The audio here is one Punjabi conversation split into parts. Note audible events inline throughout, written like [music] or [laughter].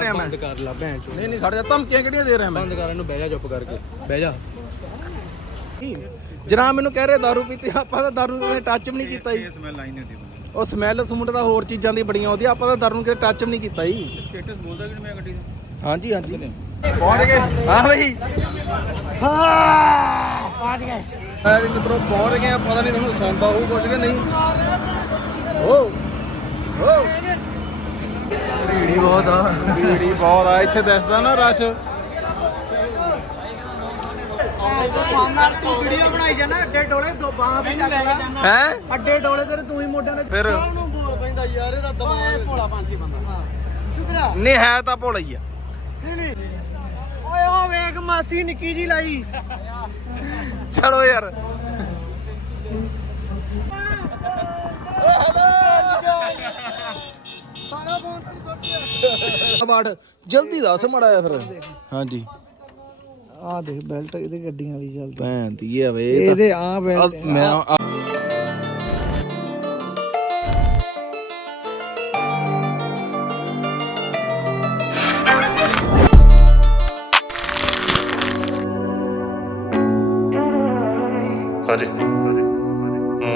ਰਿਹਾ ਮੈਂ। ਬੰਦ ਕਰ ਲਾ ਭੈਣ ਚੋ ਨਹੀਂ ਨਹੀਂ ਖੜ ਜਾ। ਧਮਕੀਆਂ ਕਿਹੜੀਆਂ ਦੇ ਰਿਹਾ ਮੈਂ? ਬੰਦ ਕਰ ਇਹਨੂੰ ਬਹਿ ਜਾ ਚੁੱਪ ਕਰਕੇ। ਬਹਿ ਜਾ। ਜਨਾਬ ਮੈਨੂੰ ਕਹਿ ਰਹੇ ਦਾਰੂ ਪੀਤੀ ਆਪਾਂ ਤਾਂ ਦਾਰੂ ਦੇ ਟੱਚ ਵੀ ਨਹੀਂ ਕੀਤਾ ਜੀ। ਸਮੈਲ ਆਈ ਨਹੀਂ ਹੁੰਦੀ ਉਹ ਸਮੈਲ ਸਮੁੰਡ ਦਾ ਹੋਰ ਚੀਜ਼ਾਂ ਦੀ ਬੜੀਆਂ ਆਉਂਦੀਆਂ ਆਪਾਂ ਤਾਂ ਦਾਰੂ ਨੂੰ ਕਿਤੇ ਟੱਚ ਵੀ ਨਹੀਂ ਕੀਤਾ ਜੀ। ਸਟੇਟਸ ਬੋਲਦਾ ਕਿ ਮੈਂ ਗੱਡੀ ਦਾ। ਹਾਂਜੀ ਹਾਂਜੀ। ਪਹੁੰਚ ਗਏ। ਹਾਂ ਬਈ। ਹਾਂ। ਪਹੁੰਚ ਗਏ। ਆ ਵੀ ਮਿੱਤਰੋ ਪਹੁੰਚ ਗਏ ਪਤਾ ਨਹੀਂ ਤੁਹਾਨੂੰ ਸੁਣਦਾ ਹੋਊ ਕੁਝ ਕਿ ਨਹੀਂ। ਓ। ਓ। ਭੀੜੀ ਬਹੁਤ ਆ। ਭੀੜੀ ਬਹੁਤ ਆ। ਇੱਥੇ ਦੱਸਦਾ ਨਾ ਰਸ਼। ਵੀਡੀਓ ਬਣਾਈ ਜਾਣਾ ਅੱਡੇ ਡੋਲੇ ਦੋ ਬਾਹਾਂ ਵੀ ਚੱਕ ਲੈ ਹੈ? ਅੱਡੇ ਡੋਲੇ ਤੇ ਤੂੰ ਹੀ ਮੋਢਿਆਂ ਤੇ ਫਿਰ ਨੂੰ ਬੋਲ ਪੈਂਦਾ ਯਾਰ ਇਹਦਾ ਦਿਮਾਗ ਭੋਲਾ ਪੰਛੀ ਬੰਦਾ ਸੁਧਰਾ ਨਹੀਂ ਹੈ ਤਾਂ ਭੋਲਾ ਹੀ ਆ। ਓਏ ਉਹ ਵੇਖ ਮਾਸੀ ਨਿੱਕੀ ਜੀ ਲਾਈ ਚਲੋ। ਯਾਰ ਸਾਰਾ ਫੋਨ ਤੇ ਸੁੱਟ ਬਾੜ ਜਲਦੀ ਦੱਸ ਮੜਾ ਆ ਫਿਰ। ਹਾਂਜੀ। ਆ ਦੇਖ ਬੈਲਟ ਇਹਦੇ ਗੱਡੀਆਂ ਦੀ ਚੱਲਦੀ। ਭੈਣ ਦੀ ਆ ਵੇ ਇਹਦੇ ਆ ਬੈਲਟ ਮੈਂ ਹਾਂਜੀ।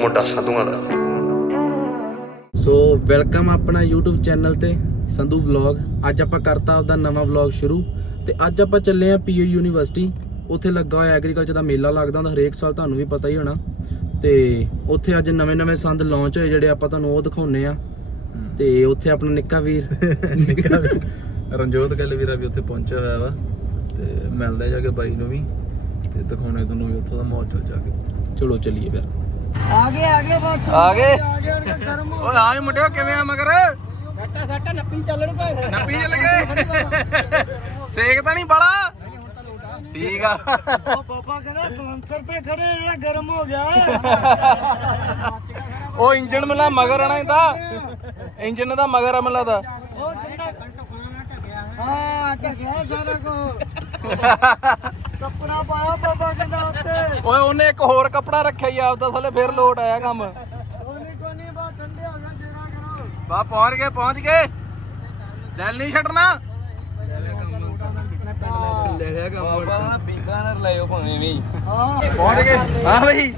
ਮੁੰਡਾ ਸਾਧੂਆਂ ਦਾ। ਵੈਲਕਮ ਆਪਣਾ YouTube ਚੈਨਲ ਤੇ ਸੰਧੂ ਵਲੌਗ ਅੱਜ ਆਪਾਂ ਕਰਤਾ ਆਪਦਾ ਨਵਾਂ ਵਲੌਗ ਸ਼ੁਰੂ। ਤੇ ਅੱਜ ਆਪਾਂ ਚੱਲੇ ਆ ਪੀਯੂ ਯੂਨੀਵਰਸਿਟੀ ਉੱਥੇ ਲੱਗਾ ਹੋਇਆ ਐਗਰੀਕਲਚਰ ਦਾ ਮੇਲਾ ਲੱਗਦਾ ਹੁੰਦਾ ਹਰੇਕ ਸਾਲ ਤੁਹਾਨੂੰ ਵੀ ਪਤਾ ਹੀ ਹੋਣਾ। ਤੇ ਉੱਥੇ ਅੱਜ ਨਵੇਂ-ਨਵੇਂ ਸੰਦ ਲਾਂਚ ਹੋਏ ਜਿਹੜੇ ਆਪਾਂ ਤੁਹਾਨੂੰ ਉਹ ਦਿਖਾਉਨੇ ਆ। ਤੇ ਉੱਥੇ ਆਪਣਾ ਨਿੱਕਾ ਵੀਰ। ਰਣਜੋਤ ਗੱਲ ਵੀਰਾ ਵੀ ਉੱਥੇ ਪਹੁੰਚਿਆ ਹੋਇਆ ਵਾ। ਤੇ ਮਿਲਦਾ ਜਾ ਕੇ ਬਾਈ ਨੂੰ ਵੀ। ਤੇ ਦਿਖਾਉਣੇ ਤੁਹਾਨੂੰ ਵੀ ਉੱਥੋਂ ਦਾ ਮਾਹੌਲ ਜਾ ਕੇ। ਚਲੋ ਚੱਲੀਏ ਫਿਰ। ਆ ਗਏ ਆ ਗਏ ਬਸ ਆ ਗਏ ਓਏ ਆਏ ਮੁੰਡਿਓ ਕਿਵੇਂ ਆ ਮਗਰ? ਸੱਟਾ ਸੱਟਾ ਨੱਪੀ ਚੱਲਣ ਕੋਈ ਨੱਪੀ ਚੱਲ ਗਏ? ਸੇਕ ਤਾਂ ਨਹੀਂ ਬੜਾ ਠੀਕ ਆ। ਉਹ ਬਾਬਾ ਕਹਿੰਦਾ ਸਲੰਸਰ ਤੇ ਖੜੇ ਜਿਹੜਾ ਗਰਮ ਹੋ ਗਿਆ। ਉਹ ਇੰਜਨ ਮਲਾ ਮਗਰ ਆਣਾ ਇਹਦਾ। ਇੰਜਨ ਦਾ ਮਗਰ ਆ ਮਲਾ ਦਾ ਉਹ ਠੰਡਾ ਹਾਂ ਟਕਿਆ ਸਾਰਾ ਕੋ ਕੱਪੜਾ ਪਾਇਆ ਬਾਬਾ ਕਹਿੰਦਾ ਉੱਤੇ। ਓਏ ਉਹਨੇ ਇੱਕ ਹੋਰ ਕੱਪੜਾ ਰੱਖਿਆ ਹੀ ਆਪਦਾ ਥੱਲੇ ਫੇਰ ਲੋਟ ਆਇਆ ਕੰਮ। ਕੋਨੀ ਕੋਨੀ ਬਾ ਠੰਡੇ ਹੋ ਗਿਆ ਜੇਰਾ ਕਰੋ। ਬਾ ਪਹੁੰਚ ਗਏ ਪਹੁੰਚ ਗਏ। ਦਿਲ ਨਹੀਂ ਛੱਡਣਾ। ਲੈ ਲਿਆ ਕੰਮ ਬਾਬਾ ਬੀਕਾਨਰ ਲੈ ਆਓ ਭਾਵੇਂ ਵੀ। ਹਾਂ। ਪਹੁੰਚ ਗਏ। ਹਾਂ ਬਈ।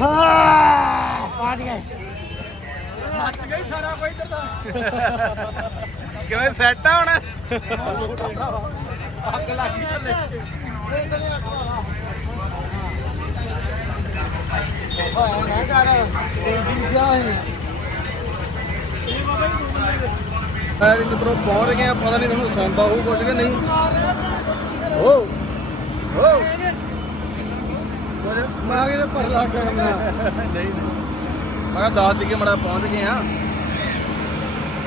ਹਾਂ ਪਹੁੰਚ ਗਏ। ਕਿਵੇਂ ਸੈੱਟ ਆ ਹੁਣ? ਅੱਗ ਲੱਗੀ ਥੱਲੇ। ਹੋਇਆ ਨਾ ਕਰ ਗਿਆ ਹੈ ਆ ਵੀ ਮਿੱਤਰੋ ਪਹੁੰਚ ਗਏ ਆ ਪਤਾ ਨਹੀਂ ਤੁਹਾਨੂੰ ਸੁਣਦਾ ਹੋਊ ਕੁਝ ਕਿ ਨਹੀਂ। ਓ ਓ ਮੈਂ ਕਿਹਾ ਪਰਲਾ ਕਰਨਾ ਮੈਂ ਕਿਹਾ ਦੱਸ ਦੀ ਕਿ ਮੜਾ ਪਹੁੰਚ ਗਏ ਆ।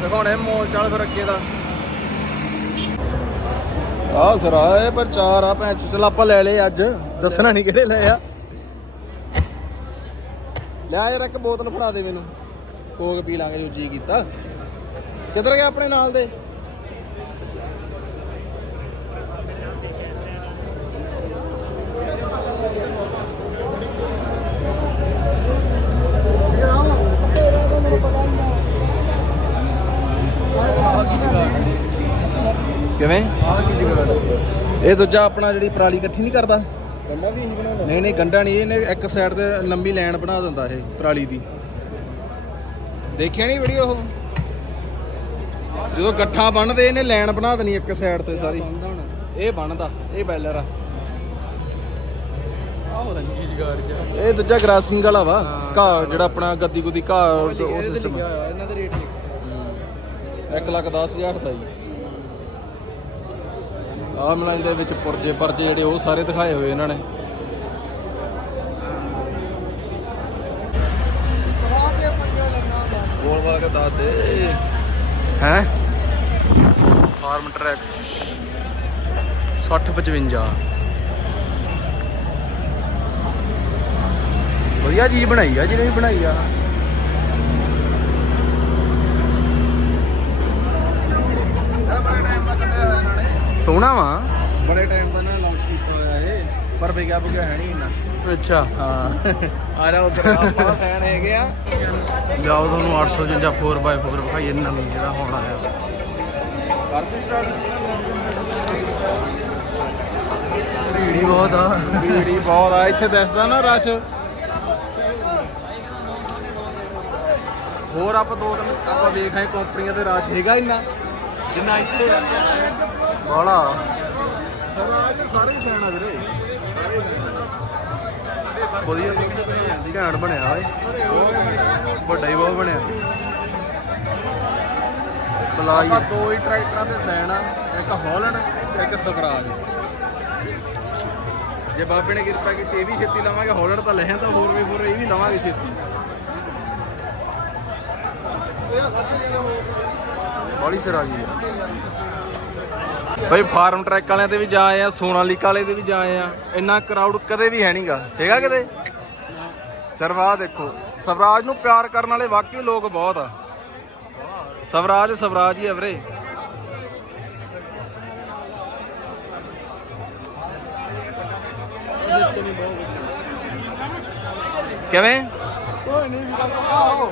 ਦਿਖਾਉਣੇ ਮੋਲ ਚਾਲ ਫਿਰ ਰੱਖੇ ਦਾ। ਆ ਸਰਾਏ ਪਰ ਚਾਰ ਆ ਭੈਣ ਚੋ। ਚੱਲ ਆਪਾਂ ਲੈ ਲਏ ਅੱਜ। ਦੱਸਣਾ ਨਹੀਂ ਕਿਹੜੇ ਲਏ ਆ। ਲੈ ਯਾਰ, ਇੱਕ ਬੋਤਲ ਫੜਾ ਦੇ ਮੈਨੂੰ। ਕੋਕ ਪੀ ਲਾਂਗੇ ਜੋ ਜੀ ਕੀਤਾ। ਕਿੱਧਰ ਗਿਆ ਆਪਣੇ ਨਾਲ ਦੇ? ਕਿਵੇਂ? ਇਹ ਦੂਜਾ ਆਪਣਾ ਜਿਹੜੀ ਪਰਾਲੀ ਇਕੱਠੀ ਨਹੀਂ ਕਰਦਾ? ਗੰਡਾ ਵੀ ਨਹੀਂ ਬਣਾਉਣਾ ਨਹੀਂ ਨਹੀਂ ਗੰਡਾ ਨਹੀਂ ਇਹਨੇ ਇੱਕ ਸਾਈਡ ਤੇ ਲੰਬੀ ਲਾਈਨ ਬਣਾ ਦਿੰਦਾ ਇਹ ਪਰਾਲੀ ਦੀ। ਦੇਖਿਆ ਨਹੀਂ ਵੀਡੀਓ ਉਹ? ਜਦੋਂ ਗੱਠਾਂ ਬੰਨਦੇ ਇਹਨੇ ਲਾਈਨ ਬਣਾ ਦੇਣੀ ਇੱਕ ਸਾਈਡ ਤੇ ਸਾਰੀ। ਇਹ ਬਣਦਾ ਇਹ ਬੈਲਰ ਆ। ਆਹ ਰੰਗੀ ਜਗਾੜ ਚ ਇਹ ਦੂਜਾ ਗਰਾਸਿੰਗ ਵਾਲਾ ਵਾ ਘਾਹ ਜਿਹੜਾ ਆਪਣਾ ਗੱਦੀ ਗੁੱਦੀ ਘਾਹ ਉਹ ਇਹਦੇ ਤੇ ਸਿਸਟਮ ਲਿਖਿਆ ਹੋਇਆ ਇਹਨਾਂ ਦੇ ਰੇਟ ਲਿਖਿਆ 1 ਲੱਖ 10000 ਦਾ ਜੀ। ਆਹ ਮਲਾਈ ਦੇ ਵਿੱਚ ਪੁਰਜੇ ਪਰਜੇ ਜਿਹੜੇ ਉਹ ਸਾਰੇ ਦਿਖਾਏ ਹੋਏ ਇਹਨਾਂ ਨੇ। ਬੋਲ ਵਾ ਕੇ ਦੱਸ ਦੇ। ਹੈ? Farm track. 60 55 ਵਧੀਆ ਚੀਜ਼ ਬਣਾਈ ਆ ਜਿਹਨੇ ਵੀ ਬਣਾਈ ਆ। ਸੋਹਣਾ ਵਾ। ਬੜੇ ਟਾਈਮ ਤੋਂ ਨਾ ਲਾਂਚ ਕੀਤਾ ਹੋਇਆ ਇਹ ਪਰ ਵਿਗਿਆ ਵਿਗਿਆ ਹੈ ਨਹੀਂ ਇੰਨਾ। ਅੱਛਾ। ਹਾਂ। ਆ ਜਾ ਉਧਰ ਆਪਾਂ ਫੈਨ ਹੈਗੇ ਆ। ਜਾਓ ਤੁਹਾਨੂੰ 855 4x4 ਵਿਖਾਈਏ ਨਵੀਂ ਜਿਹੜਾ ਹੁਣ ਆਇਆ। ਕਰਤੀ ਸਟਾਰਟ ਭੀੜੀ ਬਹੁਤ ਆ। ਭੀੜੀ ਬਹੁਤ ਆ। ਇੱਥੇ ਦੱਸਦਾ ਨਾ ਰਸ਼। ਹੋਰ ਆਪਾਂ ਦੋ ਤਿੰਨ ਆਪਾਂ ਵੇਖ ਕੰਪਨੀਆਂ ਤੇ ਰਸ਼ ਹੈਗਾ ਇੰਨਾ। ਜਿੰਨਾ ਇੱਥੇ ਆ ਬੜਾ ਸਵਰਾਜ ਸਾਰੇ ਫੈਨ ਆ ਵੀਰੇ। ਵਧੀਆ ਘੈਂਟ ਬਣਿਆ ਓਏ। ਵੱਡਾ ਹੀ ਬਹੁਤ ਬਣਿਆ। ਬਲਾਈ। ਆਪਾਂ ਦੋ ਹੀ ਟਰੈਕਟਰਾਂ ਦੇ ਫੈਨ ਆ ਇੱਕ ਹੌਲੈਂਡ ਤੇ ਇੱਕ ਸਵਰਾਜ। ਜੇ ਬਾਬੇ ਨੇ ਕਿਰਪਾ ਕੀਤੀ ਇਹ ਵੀ ਛੇਤੀ ਲਵਾਂਗੇ। ਹੌਲੈਂਡ ਤਾਂ ਲੈ ਤਾਂ ਹੋਰ ਵੀ ਹੋਰ ਇਹ ਵੀ ਲਵਾਂਗੇ ਛੇਤੀ। ਬੜੀ ਸਰਾਜੀ ਆ ਬਈ ਫਾਰਮ ਟਰੈਕ ਵਾਲਿਆਂ ਤੇ ਵੀ ਜਾ ਆਏ ਆ, ਸੋਨਾਲੀਕਾ ਵਾਲੇ ਤੇ ਵੀ ਜਾ ਆਏ ਆ। ਇੰਨਾ ਕਰਾਊਡ ਕਦੇ ਵੀ ਹੈ ਨਹੀਂਗਾ ਹੈਗਾ ਕਿਤੇ? ਸਰਵਾ ਦੇਖੋ। ਸਵਰਾਜ ਨੂੰ ਪਿਆਰ ਕਰਨ ਵਾਲੇ ਵਾਕਈ ਲੋਕ ਬਹੁਤ ਆ। ਸਵਰਾਜ ਸਵਰਾਜ ਹੀ ਆ ਵੀਰੇ। ਕਿਵੇਂ? ਕੋਈ ਨਹੀਂ ਵੀਰਾ ਆਹੋ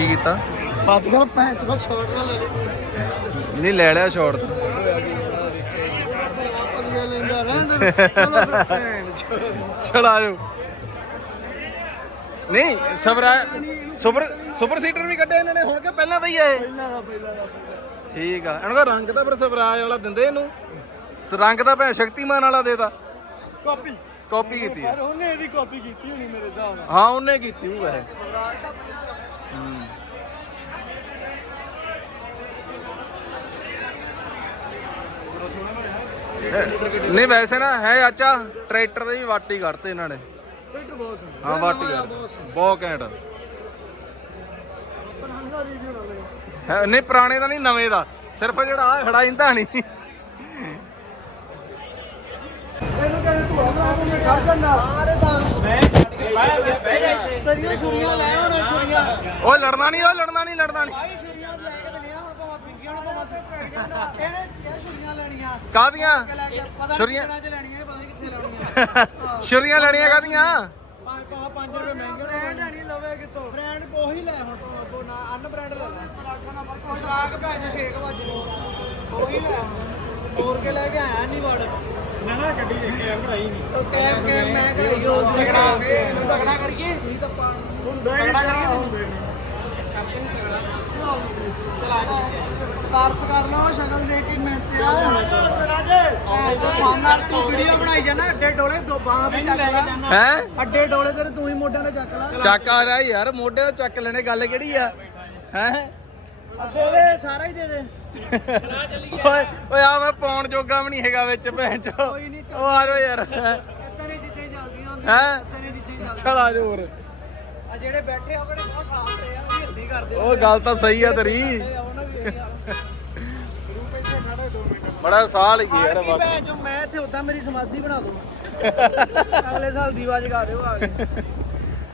ਕੀ ਕੀਤਾ? ਬਸ ਕਰ ਪੈਂਚ ਕੋ ਛੋੜ ਨਾ ਲੈ ਨਹੀਂ ਲੈ ਲਿਆ ਲੈਂਦਾ ਰਹਿੰਦੇ ਚਲੋ ਫਿਰ ਭੈਣ ਚੋ। ਚਲ ਆਜੋ ਨਹੀਂ ਸਵਰਾ ਸੁਪਰ ਸੁਪਰ ਸੀਟਰ ਵੀ ਕੱਢਿਆ ਇਹਨਾਂ ਨੇ ਹੁਣ ਕਿ ਪਹਿਲਾਂ ਦਾ ਹੀ ਆ ਇਹ? ਪਹਿਲਾਂ ਦਾ ਪਹਿਲਾਂ ਦਾ ਪਹਿਲਾਂ ਠੀਕ ਆ। ਇਹਨਾਂ ਦਾ ਰੰਗ ਤਾਂ ਫਿਰ ਸਵਰਾਜ ਵਾਲਾ ਦਿੰਦੇ ਇਹਨੂੰ। ਸ- ਰੰਗ ਤਾਂ ਭੈ ਸ਼ਕਤੀਮਾਨ ਵਾਲਾ ਦੇਤਾ ਕਾਪੀ ਕਾਪੀ ਕੀਤੀ ਆ। ਪਰ ਉਹਨੇ ਇਹਦੀ ਕਾਪੀ ਕੀਤੀ ਹੋਣੀ ਮੇਰੇ ਹਿਸਾਬ ਨਾਲ। ਹਾਂ ਉਹਨੇ ਕੀਤੀ ਉਹ ਵੈਸੇ। ਹੂੰ। ਨਹੀਂ ਵੈਸੇ ਨਾ ਹੈ ਆਚਾ ਟਰੈਕਟਰ ਦੇ ਵੀ ਵਾਟੀ ਕੱਢਤੇ ਇਹਨਾਂ ਨੇ। ਬਹੁਤ ਹਾਂ ਵਾਟੀ ਕੱਢ। ਬਹੁਤ ਘੈਂਟ ਹੈ ਨਹੀਂ ਪੁਰਾਣੇ ਦਾ ਨਹੀਂ ਨਵੇਂ ਦਾ। ਸਿਰਫ ਜਿਹੜਾ ਆ ਖੜਾ ਇੰਦਾ ਨਹੀਂ ਇਹਨੂੰ ਕਹਿੰਦੇ ਤੂੰ ਹਮਰਾ ਨੂੰ ਮੈਂ ਕਰ ਜਾਂਦਾ ਸਾਰੇ ਦਾ ਮੈਂ ਤੇਰੀਆਂ ਛੁਰੀਆਂ ਲੈ ਹੁਣ ਛੁਰੀਆਂ। ਉਹ ਲੜਨਾ ਨਹੀਂ ਉਹ ਲੜਨਾ ਨਹੀਂ ਲੜਨਾ ਨਹੀਂ ਭਾਈ ਛੁਰੀਆਂ ਲੈ ਕੇ ਤੇ ਲਿਆ ਹੁਣ ਭਾਵੇਂ ਪਿੰਗੀਆਂ ਨੂੰ ਭਾਵੇਂ ਤੇ ਇਹਨੇ ਕਿਹ ਛੁਰੀਆਂ? ਲੈਣੀਆਂ ਕਾਦੀਆਂ ਲੈ ਕੇ ਪਤਾ ਛੁਰੀਆਂ ਨਹੀਂ ਲੈਣੀਆਂ ਪਤਾ ਨਹੀਂ ਕਿੱਥੇ ਲੈਣੀਆਂ ਛੁਰੀਆਂ ਲੈਣੀਆਂ ਕਾਦੀਆਂ ਪੰਜ ਪੰਜ 5 ਰੁਪਏ ਮਹਿੰਗੇ ਬ੍ਰਾਂਡ ਨਹੀਂ ਲਵੇ ਕਿਤੋਂ ਬ੍ਰਾਂਡ ਉਹੀ ਲੈ ਹੁਣ ਤੂੰ ਨਾ ਅਨ ਬ੍ਰਾਂਡ ਲੈ ਲੈ। ਸਰਾਖਾ ਨਾ ਪਰ ਕੋਈ ਆ ਕੇ ਭੈਣ 6 ਵਜੇ ਉਹੀ ਲੈ ਹੁਣ। ਤੋੜ ਕੇ ਲੈ ਕੇ ਆਇਆ ਨਹੀਂ ਵੜ। ਨਾ ਨਾ ਗੱਡੀ ਦੇਖ ਕੇ ਭਰਾਈ ਨਹੀਂ ਉਹ ਕੈਮ ਕੈਮ ਮੈਂ ਕਰਾਈ ਉਹ ਤਗੜਾ ਇਹਨੂੰ ਤਗੜਾ ਕਰੀਏ? ਨਹੀਂ ਤਾਂ ਪਾ ਹੁੰਦਾ ਹੀ ਨਹੀਂ ਹੁੰਦੇ ਸਾਰਫ ਕਰ ਲਓ ਸ਼ਕਲ ਦੇਖ ਕੇ ਮੈਂ ਤੇ ਆ ਰਾਜੇ ਸਾਹਮਣੇ ਤੂੰ ਵੀਡੀਓ ਬਣਾਈ ਜਾਣਾ ਅੱਡੇ ਡੋਲੇ ਦੋ ਬਾਹਾਂ ਤੇ ਚੱਕ ਲੈ। ਹੈ? ਅੱਡੇ ਡੋਲੇ ਤੇਰੇ ਤੂੰ ਹੀ ਮੋਢਿਆਂ ਤੇ ਚੱਕ ਲੈ। ਚੱਕ ਆ ਰਿਹਾ ਯਾਰ ਮੋਢੇ ਦਾ ਚੱਕ ਲੈਣੇ ਗੱਲ ਕਿਹੜੀ ਆ? ਹੈ? ਅੱਡੇ ਦੇ ਸਾਰਾ ਹੀ ਦੇ ਦੇ। ਓਏ ਓਏ ਆ ਮੈਂ ਪਾਉਣ ਜੋਗਾ ਵੀ ਨਹੀਂ ਹੈਗਾ ਵਿੱਚ ਭੈਣ ਚੋ। ਉਹ ਆ ਰੋ ਯਾਰ। ਤੇਰੇ ਜਿੱਤੇ ਚੱਲਦੀਆਂ ਹੁੰਦੀਆਂ ਹੈ? ਚਲ ਆ ਜਾ ਹੋਰ। ਆ ਜਿਹੜੇ ਬੈਠੇ ਆ ਕਿਹੜੇ ਬਹੁਤ ਸਾਫ਼ ਤੇ ਆ। ਵੀ ਕਰਦੇ ਉਹ ਗੱਲ ਤਾਂ ਸਹੀ ਆ ਤੇਰੀ। ਉਹਨਾਂ ਵੀ ਇਹੀ ਹਾਲ ਗਰੁੱਪ ਇੱਥੇ ਖੜਾ 2 ਮਿੰਟ। ਬੜਾ ਸਾਹ ਲੱਗੀ ਯਾਰ ਭੈਣ ਚੋ ਮੈਂ ਇੱਥੇ ਉਦਾਂ ਮੇਰੀ ਸਮਾਧੀ ਬਣਾ ਦੂੰ। [laughs] ਅਗਲੇ ਸਾਲ ਦੀਵਾ ਜਗਾ ਦਿਓ ਆ ਕੇ।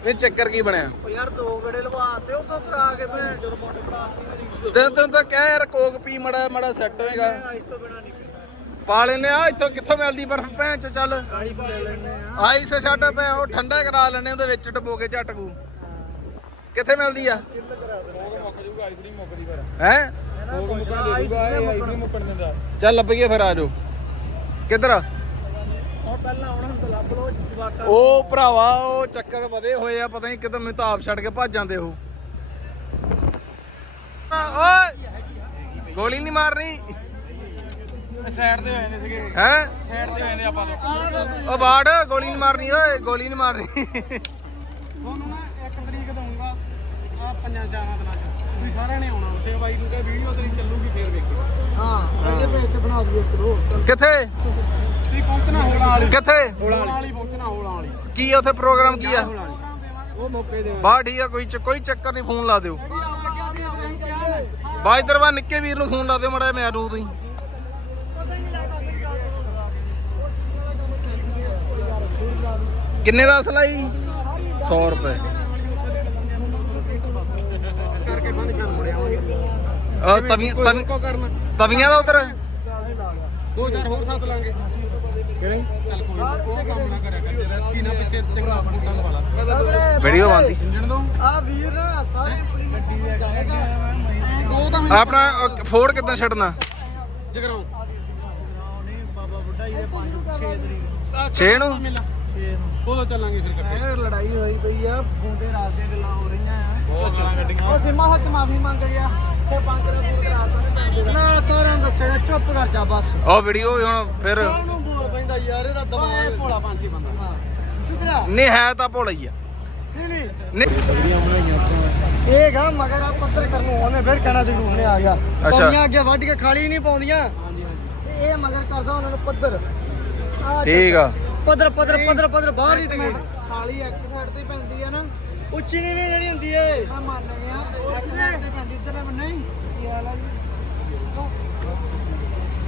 ਇਹ ਚੱਕਰ ਕੀ ਬਣਿਆ? ਉਹ ਯਾਰ ਦੋ ਗੜੇ ਲਵਾ ਤੇ ਉਤੋਂ ਤਰਾ ਕੇ ਭੈਣ ਚੋ ਰਿਪੋਰਟ ਬਣਾਤੀ ਤੇ ਤੈਨੂੰ ਤਾਂ ਕਹਿ ਯਾਰ ਕੋਕ ਪੀ ਮੜਾ ਮੜਾ ਸੈੱਟ ਹੋਏਗਾ। ਤੋਂ ਬਿਨਾ ਨਹੀਂ ਪਾ ਲੈਨੇ ਆ ਇੱਥੋਂ ਕਿੱਥੋਂ ਮਿਲਦੀ ਬਰਫ ਭੈਣ ਚ ਚੱਲ। ਆਈਸ ਛੱਡ ਪੈ ਉਹ ਠੰਡਾ ਕਰਾ ਲੈਨੇ ਉਹਦੇ ਵਿੱਚ ਡਬੋ ਕੇ ਝਟਕੂ। ਕਿੱਥੇ ਮਿਲਦੀ ਆ? ਹੈ? ਚੱਲ ਲੱਭ ਗਏ ਫਿਰ ਆ ਜਾਓ। ਕਿੱਧਰ? ਉਹ ਭਰਾਵਾ ਉਹ ਚੱਕਰ ਵਧੇ ਹੋਏ ਆ ਪਤਾ ਨਹੀਂ ਕਿਤੇ ਮੈਨੂੰ ਤਾਂ ਆਪ ਛੱਡ ਕੇ ਭੱਜ ਜਾਂਦੇ ਉਹ। ਓਏ! ਗੋਲੀ ਨਹੀਂ ਮਾਰਨੀ? ਸਾਈਡ ਤੇ ਹੋਏ ਨੇ ਸੀਗੇ। ਹੈ? ਸਾਈਡ ਤੇ ਹੋਏ ਨੇ ਆਪਾਂ ਤੋਂ ਉਹ ਬਾੜ ਗੋਲੀ ਨਹੀਂ ਮਾਰਨੀ ਓਏ ਗੋਲੀ ਨਹੀਂ ਮਾਰਨੀ। ਤੁਹਾਨੂੰ ਨਾ ਇੱਕ ਤਰੀਕ ਪੰਜਾਂ ਚਾਰਾਂ ਦਿਨਾਂ ਚ ਤੁਸੀਂ ਸਾਰਿਆਂ ਨੇ ਆਉਣਾ ਤੇ ਬਾਈ ਨੂੰ ਕਹੇ ਵੀਡੀਓ ਤੇਰੀ ਚੱਲੂਗੀ ਫੇਰ ਵੇਖੀ। ਹਾਂ ਇਹਦੇ ਵਿੱਚ ਬਣਾ ਦਈਏ ਇੱਕ ਦੋ। ਕਿੱਥੇ? ਤੁਸੀਂ ਪਹੁੰਚਣਾ ਹੋਲਾਂ ਵਾਲੀ। ਕਿੱਥੇ? ਹੋਲਾਂ ਵਾਲੀ ਪਹੁੰਚਣਾ ਹੋਲਾਂ ਵਾਲੀ। ਕੀ ਆ ਉੱਥੇ ਪ੍ਰੋਗਰਾਮ ਕੀ ਆ? ਉਹ ਮੌਕੇ ਦੇ ਬਾ ਠੀਕ ਆ ਕੋਈ ਚ- ਕੋਈ ਚੱਕਰ ਨਹੀਂ ਫੋਨ ਲਾ ਦਿਓ। ਬਾ ਇਧਰ ਵਾ ਨਿੱਕੇ ਵੀਰ ਨੂੰ ਫੋਨ ਲਾ ਦਿਓ ਮੜਾ ਮੈਂ ਨੂੰ ਤੁਸੀਂ। ਕਿੰਨੇ ਦਾ ਅਸਲਾ ਜੀ? 100 ਰੁਪਏ ਕਰਕੇ ਬੰਦ ਛੱਡ ਮੁੜਿਆ ਅਹ ਤਵੀਆਂ ਤਵੀ- ਕੋ ਕਰਨਾ। ਤਵੀਆਂ ਦਾ ਉਧਰ? ਦੋ ਚਾਰ ਹੋਰ ਸੱਤ ਲਾਂਗੇ। ਕਿ ਨਹੀਂ ਚੱਲ ਕੋਈ ਨਾ ਉਹ ਕੰਮ ਨਾ ਕਰਿਆ ਕਰ ਜਿਹੜਾ ਸਕੀਨਾ ਪਿੱਛੇ ਚੰਗਾ ਬੂਟਾਂ ਲਵਾ ਲਾ ਵੀਡੀਓ ਬੰਦੀ। ਇੰਜਣ ਦੋ। ਆ ਵੀਰ ਨਾ ਸਾਰੇ ਗੱਡੀ ਦੇ ਉਹ ਤਾਂ ਆਪਣਾ ਫੋੜ ਕਿੱਦਾਂ ਛੱਡਣਾ? ਜਗਰਾਉਂ ਨਹੀਂ ਬਾਬਾ ਬੁੱਢਾ ਜੀ ਦੇ 5 6 ਤਰੀਕ 6 ਨੂੰ? 6 ਉਦੋਂ ਚੱਲਾਂਗੇ ਫਿਰ ਇਕੱਠੇ। ਇਹ ਲੜਾਈ ਹੋਈ ਪਈ ਆ ਬੂੰਦੇ ਰਾਤ ਦੀਆਂ ਗੱਲਾਂ ਹੋ ਰਹੀਆਂ ਆ। ਬਹੁਤ ਚੱਲਾਂ ਗੱਡੀਆਂ। ਉਹ ਸੀਮਾ ਹੱਕ ਮਾਫੀ ਮੰਗ ਗਿਆ ਨਾ ਸਾਰਿਆਂ ਨੂੰ ਦੱਸਿਆ ਚੁੱਪ ਕਰ ਜਾ ਬਸ। ਉਹ ਵੀਡੀਓ ਹੁਣ ਫਿਰ ਸਭ ਨੂੰ ਬੋਲ ਪੈਂਦਾ ਯਾਰ ਇਹਦਾ ਦਿਮਾਗ ਭੋਲਾ ਪੰਛੀ ਬੰਦਾ। ਸੁਧਰਾ ਨਹੀਂ ਹੈ ਤਾਂ ਭੋਲਾ ਹੀ ਆ। ਨਹੀਂ ਇਹ ਗਾ ਮਗਰ ਆ ਪੱਤਰ ਕਰਨ ਨੂੰ ਉਹਨੇ ਫਿਰ ਕਹਿਣਾ ਜ਼ਰੂਰ ਨੇ ਆ ਗਿਆ। ਅੱਛਾ। ਅੱਗੇ ਵੱਢ ਕੇ ਖਾਲੀ ਨਹੀਂ ਪਾਉਂਦੀਆਂ। ਤੇ ਇਹ ਮਗਰ ਕਰਦਾ ਉਹਨਾਂ ਨੂੰ ਪੱਧਰ। ਠੀਕ ਆ। ਪੱਧਰ ਪੱਧਰ ਪੱਧਰ ਪੱਧਰ ਬਾਹਰ ਹੀ ਤੇ। ਖਾਲੀ ਇੱਕ ਸਾਈਡ ਤੇ ਪੈਂਦੀ ਆ ਨਾ। ਉੱਚੀ ਨਹੀਂ ਨਹੀਂ ਜਿਹੜੀ ਹੁੰਦੀ ਏ। ਮੈਂ ਮੰਨ ਆ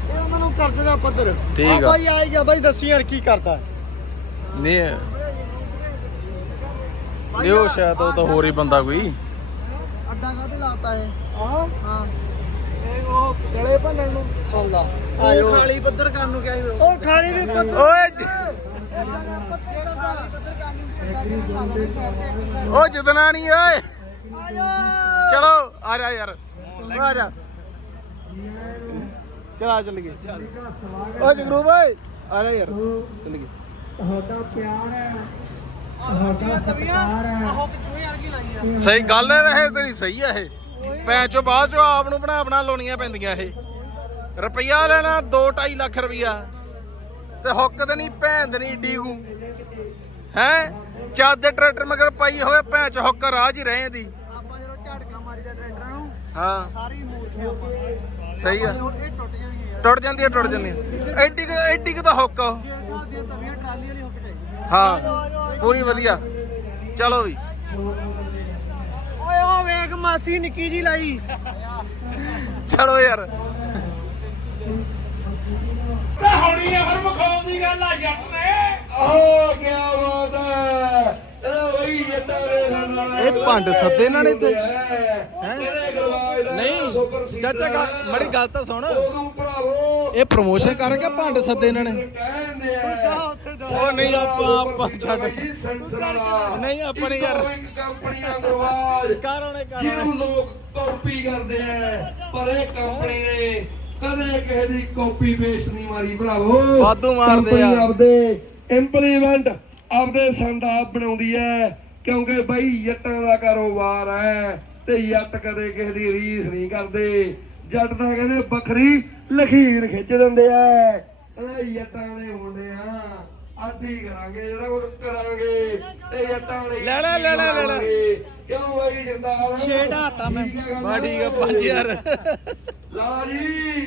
ਇਹ ਉਹਨਾਂ ਨੂੰ ਕਰ ਦੇਣਾ ਪੱਧਰ ਠੀਕ ਆ। ਬਾਈ ਆ ਗਿਆ ਬਾਈ ਦੱਸੀ ਯਾਰ ਕੀ ਕਰਦਾ? ਨਹੀਂ ਨਹੀਂ ਉਹ ਸ਼ਾਇਦ ਉਹ ਤਾਂ ਹੋਰ ਹੀ ਬੰਦਾ ਕੋਈ। ਅੱਡਾ ਕਾਹਦੇ ਲਾਤਾ ਏ ਆਹ ਹਾਂ। ਇਹ ਉਹ ਗਲੇ ਭੰਨਣ ਨੂੰ। ਸੁਣ ਲਾ। ਆਇਓ। ਖਾਲੀ ਪੱਧਰ ਕਰਨ ਨੂੰ ਕਿਹਾ ਉਹ। ਖਾਲੀ ਵੀ ਪੱਧਰ ਓਏ ਜ- ਉਹ ਜਿੱਦਣਾ ਨਹੀਂ ਓਏ। ਚਲੋ ਆ ਜਾ ਯਾਰ। ਆ ਜਾ। ਚਲਾ ਚੱਲ ਗਏ ਚੱਲ ਓ ਜਗਰੂ ਭਾਈ ਆ ਜਾ ਯਾਰ। ਚੱਲ ਗਏ ਤੁਹਾਡਾ ਪਿਆਰ ਹੈ ਤੁਹਾਡਾ ਸਤਿਕਾਰ ਹੈ। ਆਹੋ ਕਿ ਤੂੰ ਯਾਰ ਕੀ ਲਾਈ ਆ। ਸਹੀ ਗੱਲ ਹੈ ਵੈਸੇ ਤੇਰੀ ਸਹੀ ਹੈ ਇਹ। ਭੈਣ ਚੋਂ ਬਾਅਦ ਚੋਂ ਆਪ ਨੂੰ ਬਣਾ ਬਣਾ ਲਾਉਣੀਆਂ ਪੈਂਦੀਆਂ ਇਹ। ਰੁਪਈਆ ਲੈਣਾ 2.5 ਲੱਖ ਰੁਪਈਆ। ਤੇ ਹੁੱਕ ਤੇ ਨਹੀਂ ਭੈਣ ਦੇ ਨਹੀਂ ਡੀਗੂ ਹੈ? ਚੱਦ ਦੇ ਟਰੈਕਟਰ ਮਗਰ ਪਾਈ ਹੋਵੇ ਭੈਣ ਚ ਹੁੱਕ ਰਾਹ 'ਚ ਹੀ ਰਹੇ ਦੀ ਆਪਾਂ ਜਦੋਂ ਝਟਕਾ ਮਾਰੀਦਾ ਟਰੈਕਟਰਾਂ ਨੂੰ ਹਾਂ। ਸਾਰੀ ਮੂਰਤੀਆਂ ਆਪਾਂ ਸਹੀ ਆ। ਹੁਣ ਇਹ ਟੁੱਟ ਜਾਣਗੀਆਂ। ਟੁੱਟ ਜਾਂਦੀ ਹੈ ਟੁੱਟ ਜਾਂਦੀ ਹੈ ਐਡੀ ਕੁ- ਐਡੀ ਕੁ ਤਾਂ ਹੁੱਕ ਆ ਉਹ। ਜੇ ਸਾਹਿਬ ਦੀਆਂ ਤਵੀਆਂ ਟਰਾਲੀ ਵਾਲੀ ਹੁੱਕ ਚਾਹੀਦੀ ਹਾਂ ਪੂਰੀ ਵਧੀਆ। ਚਲੋ ਵੀ। ਓਏ ਉਹ ਵੇਖ ਮਾਸੀ ਨਿੱਕੀ ਜੀ ਲਾਈ। ਚਲੋ ਯਾਰ। ਇਹ ਭੰਡ ਸੱਦੇ ਇਹਨਾਂ ਨੇ ਤੇ। ਨਹੀਂ ਚਾਚਾ ਗਾ- ਮਾੜੀ ਗੱਲ ਤਾਂ ਸੁਣ। ਇਹ ਪ੍ਰਮੋਸ਼ਨ ਕਰਕੇ ਭੰਡ ਸੱਦੇ ਇਹਨਾਂ ਨੇ। ਉਹ ਨਹੀਂ ਆਪਾਂ ਆਪਾਂ ਛੱਡ। ਨਹੀਂ ਆਪਾਂ ਨਹੀਂ ਯਾਰ। ਕੰਪਨੀਆਂ ਦਰਵਾਜ਼ ਕਰ ਉਹਨੇ ਕਰ ਜਿਹਨੂੰ ਲੋਕ ਕਾਪੀ ਕਰਦੇ ਆ। ਪਰ ਇਹ ਕੰਪਨੀ ਨੇ ਕਦੇ ਕਿਸੇ ਦੀ ਕਾਪੀ ਵੇਚ ਨਹੀਂ ਮਾਰੀ ਭਰਾਵੋ। ਵਾਧੂ ਮਾਰਦੇ ਕੰਪਨੀ ਆ। ਆਪਦੇ ਇੰਪਲੀਮੈਂਟ ਆਪਦੇ ਸੰਦ ਆਪ ਬਣਾਉਂਦੀ ਹੈ। ਕਿਉਂਕਿ ਬਈ ਜੱਟਾਂ ਦਾ ਕਾਰੋਬਾਰ ਹੈ ਤੇ ਜੱਟ ਕਦੇ ਕਿਸੇ ਦੀ ਰੀਸ ਨਹੀਂ ਕਰਦੇ। ਜੱਟ ਤਾਂ ਕਹਿੰਦੇ ਬੱਕਰੀ ਲਖੀਰ ਖਿੱਚ ਦਿੰਦੇ ਆ। ਕਹਿੰਦੇ ਜੱਟਾਂ ਦੇ ਮੁੰਡੇ ਆ ਆਦੀ ਕਰਾਂਗੇ ਜਿਹੜਾ ਕੁਝ ਕਰਾਂਗੇ ਤੇ ਜੱਟਾਂ ਲਈ ਲੈ ਲੈ, ਲੈ ਲੈ, ਲੈ। ਕਿਉਂ ਬਈ ਜਿੰਦਾਲ ਛੇ ਢਾਤਾ ਮੈਂ। ਬਾ ਠੀਕ ਆ 5000 ਲਾ ਜੀ।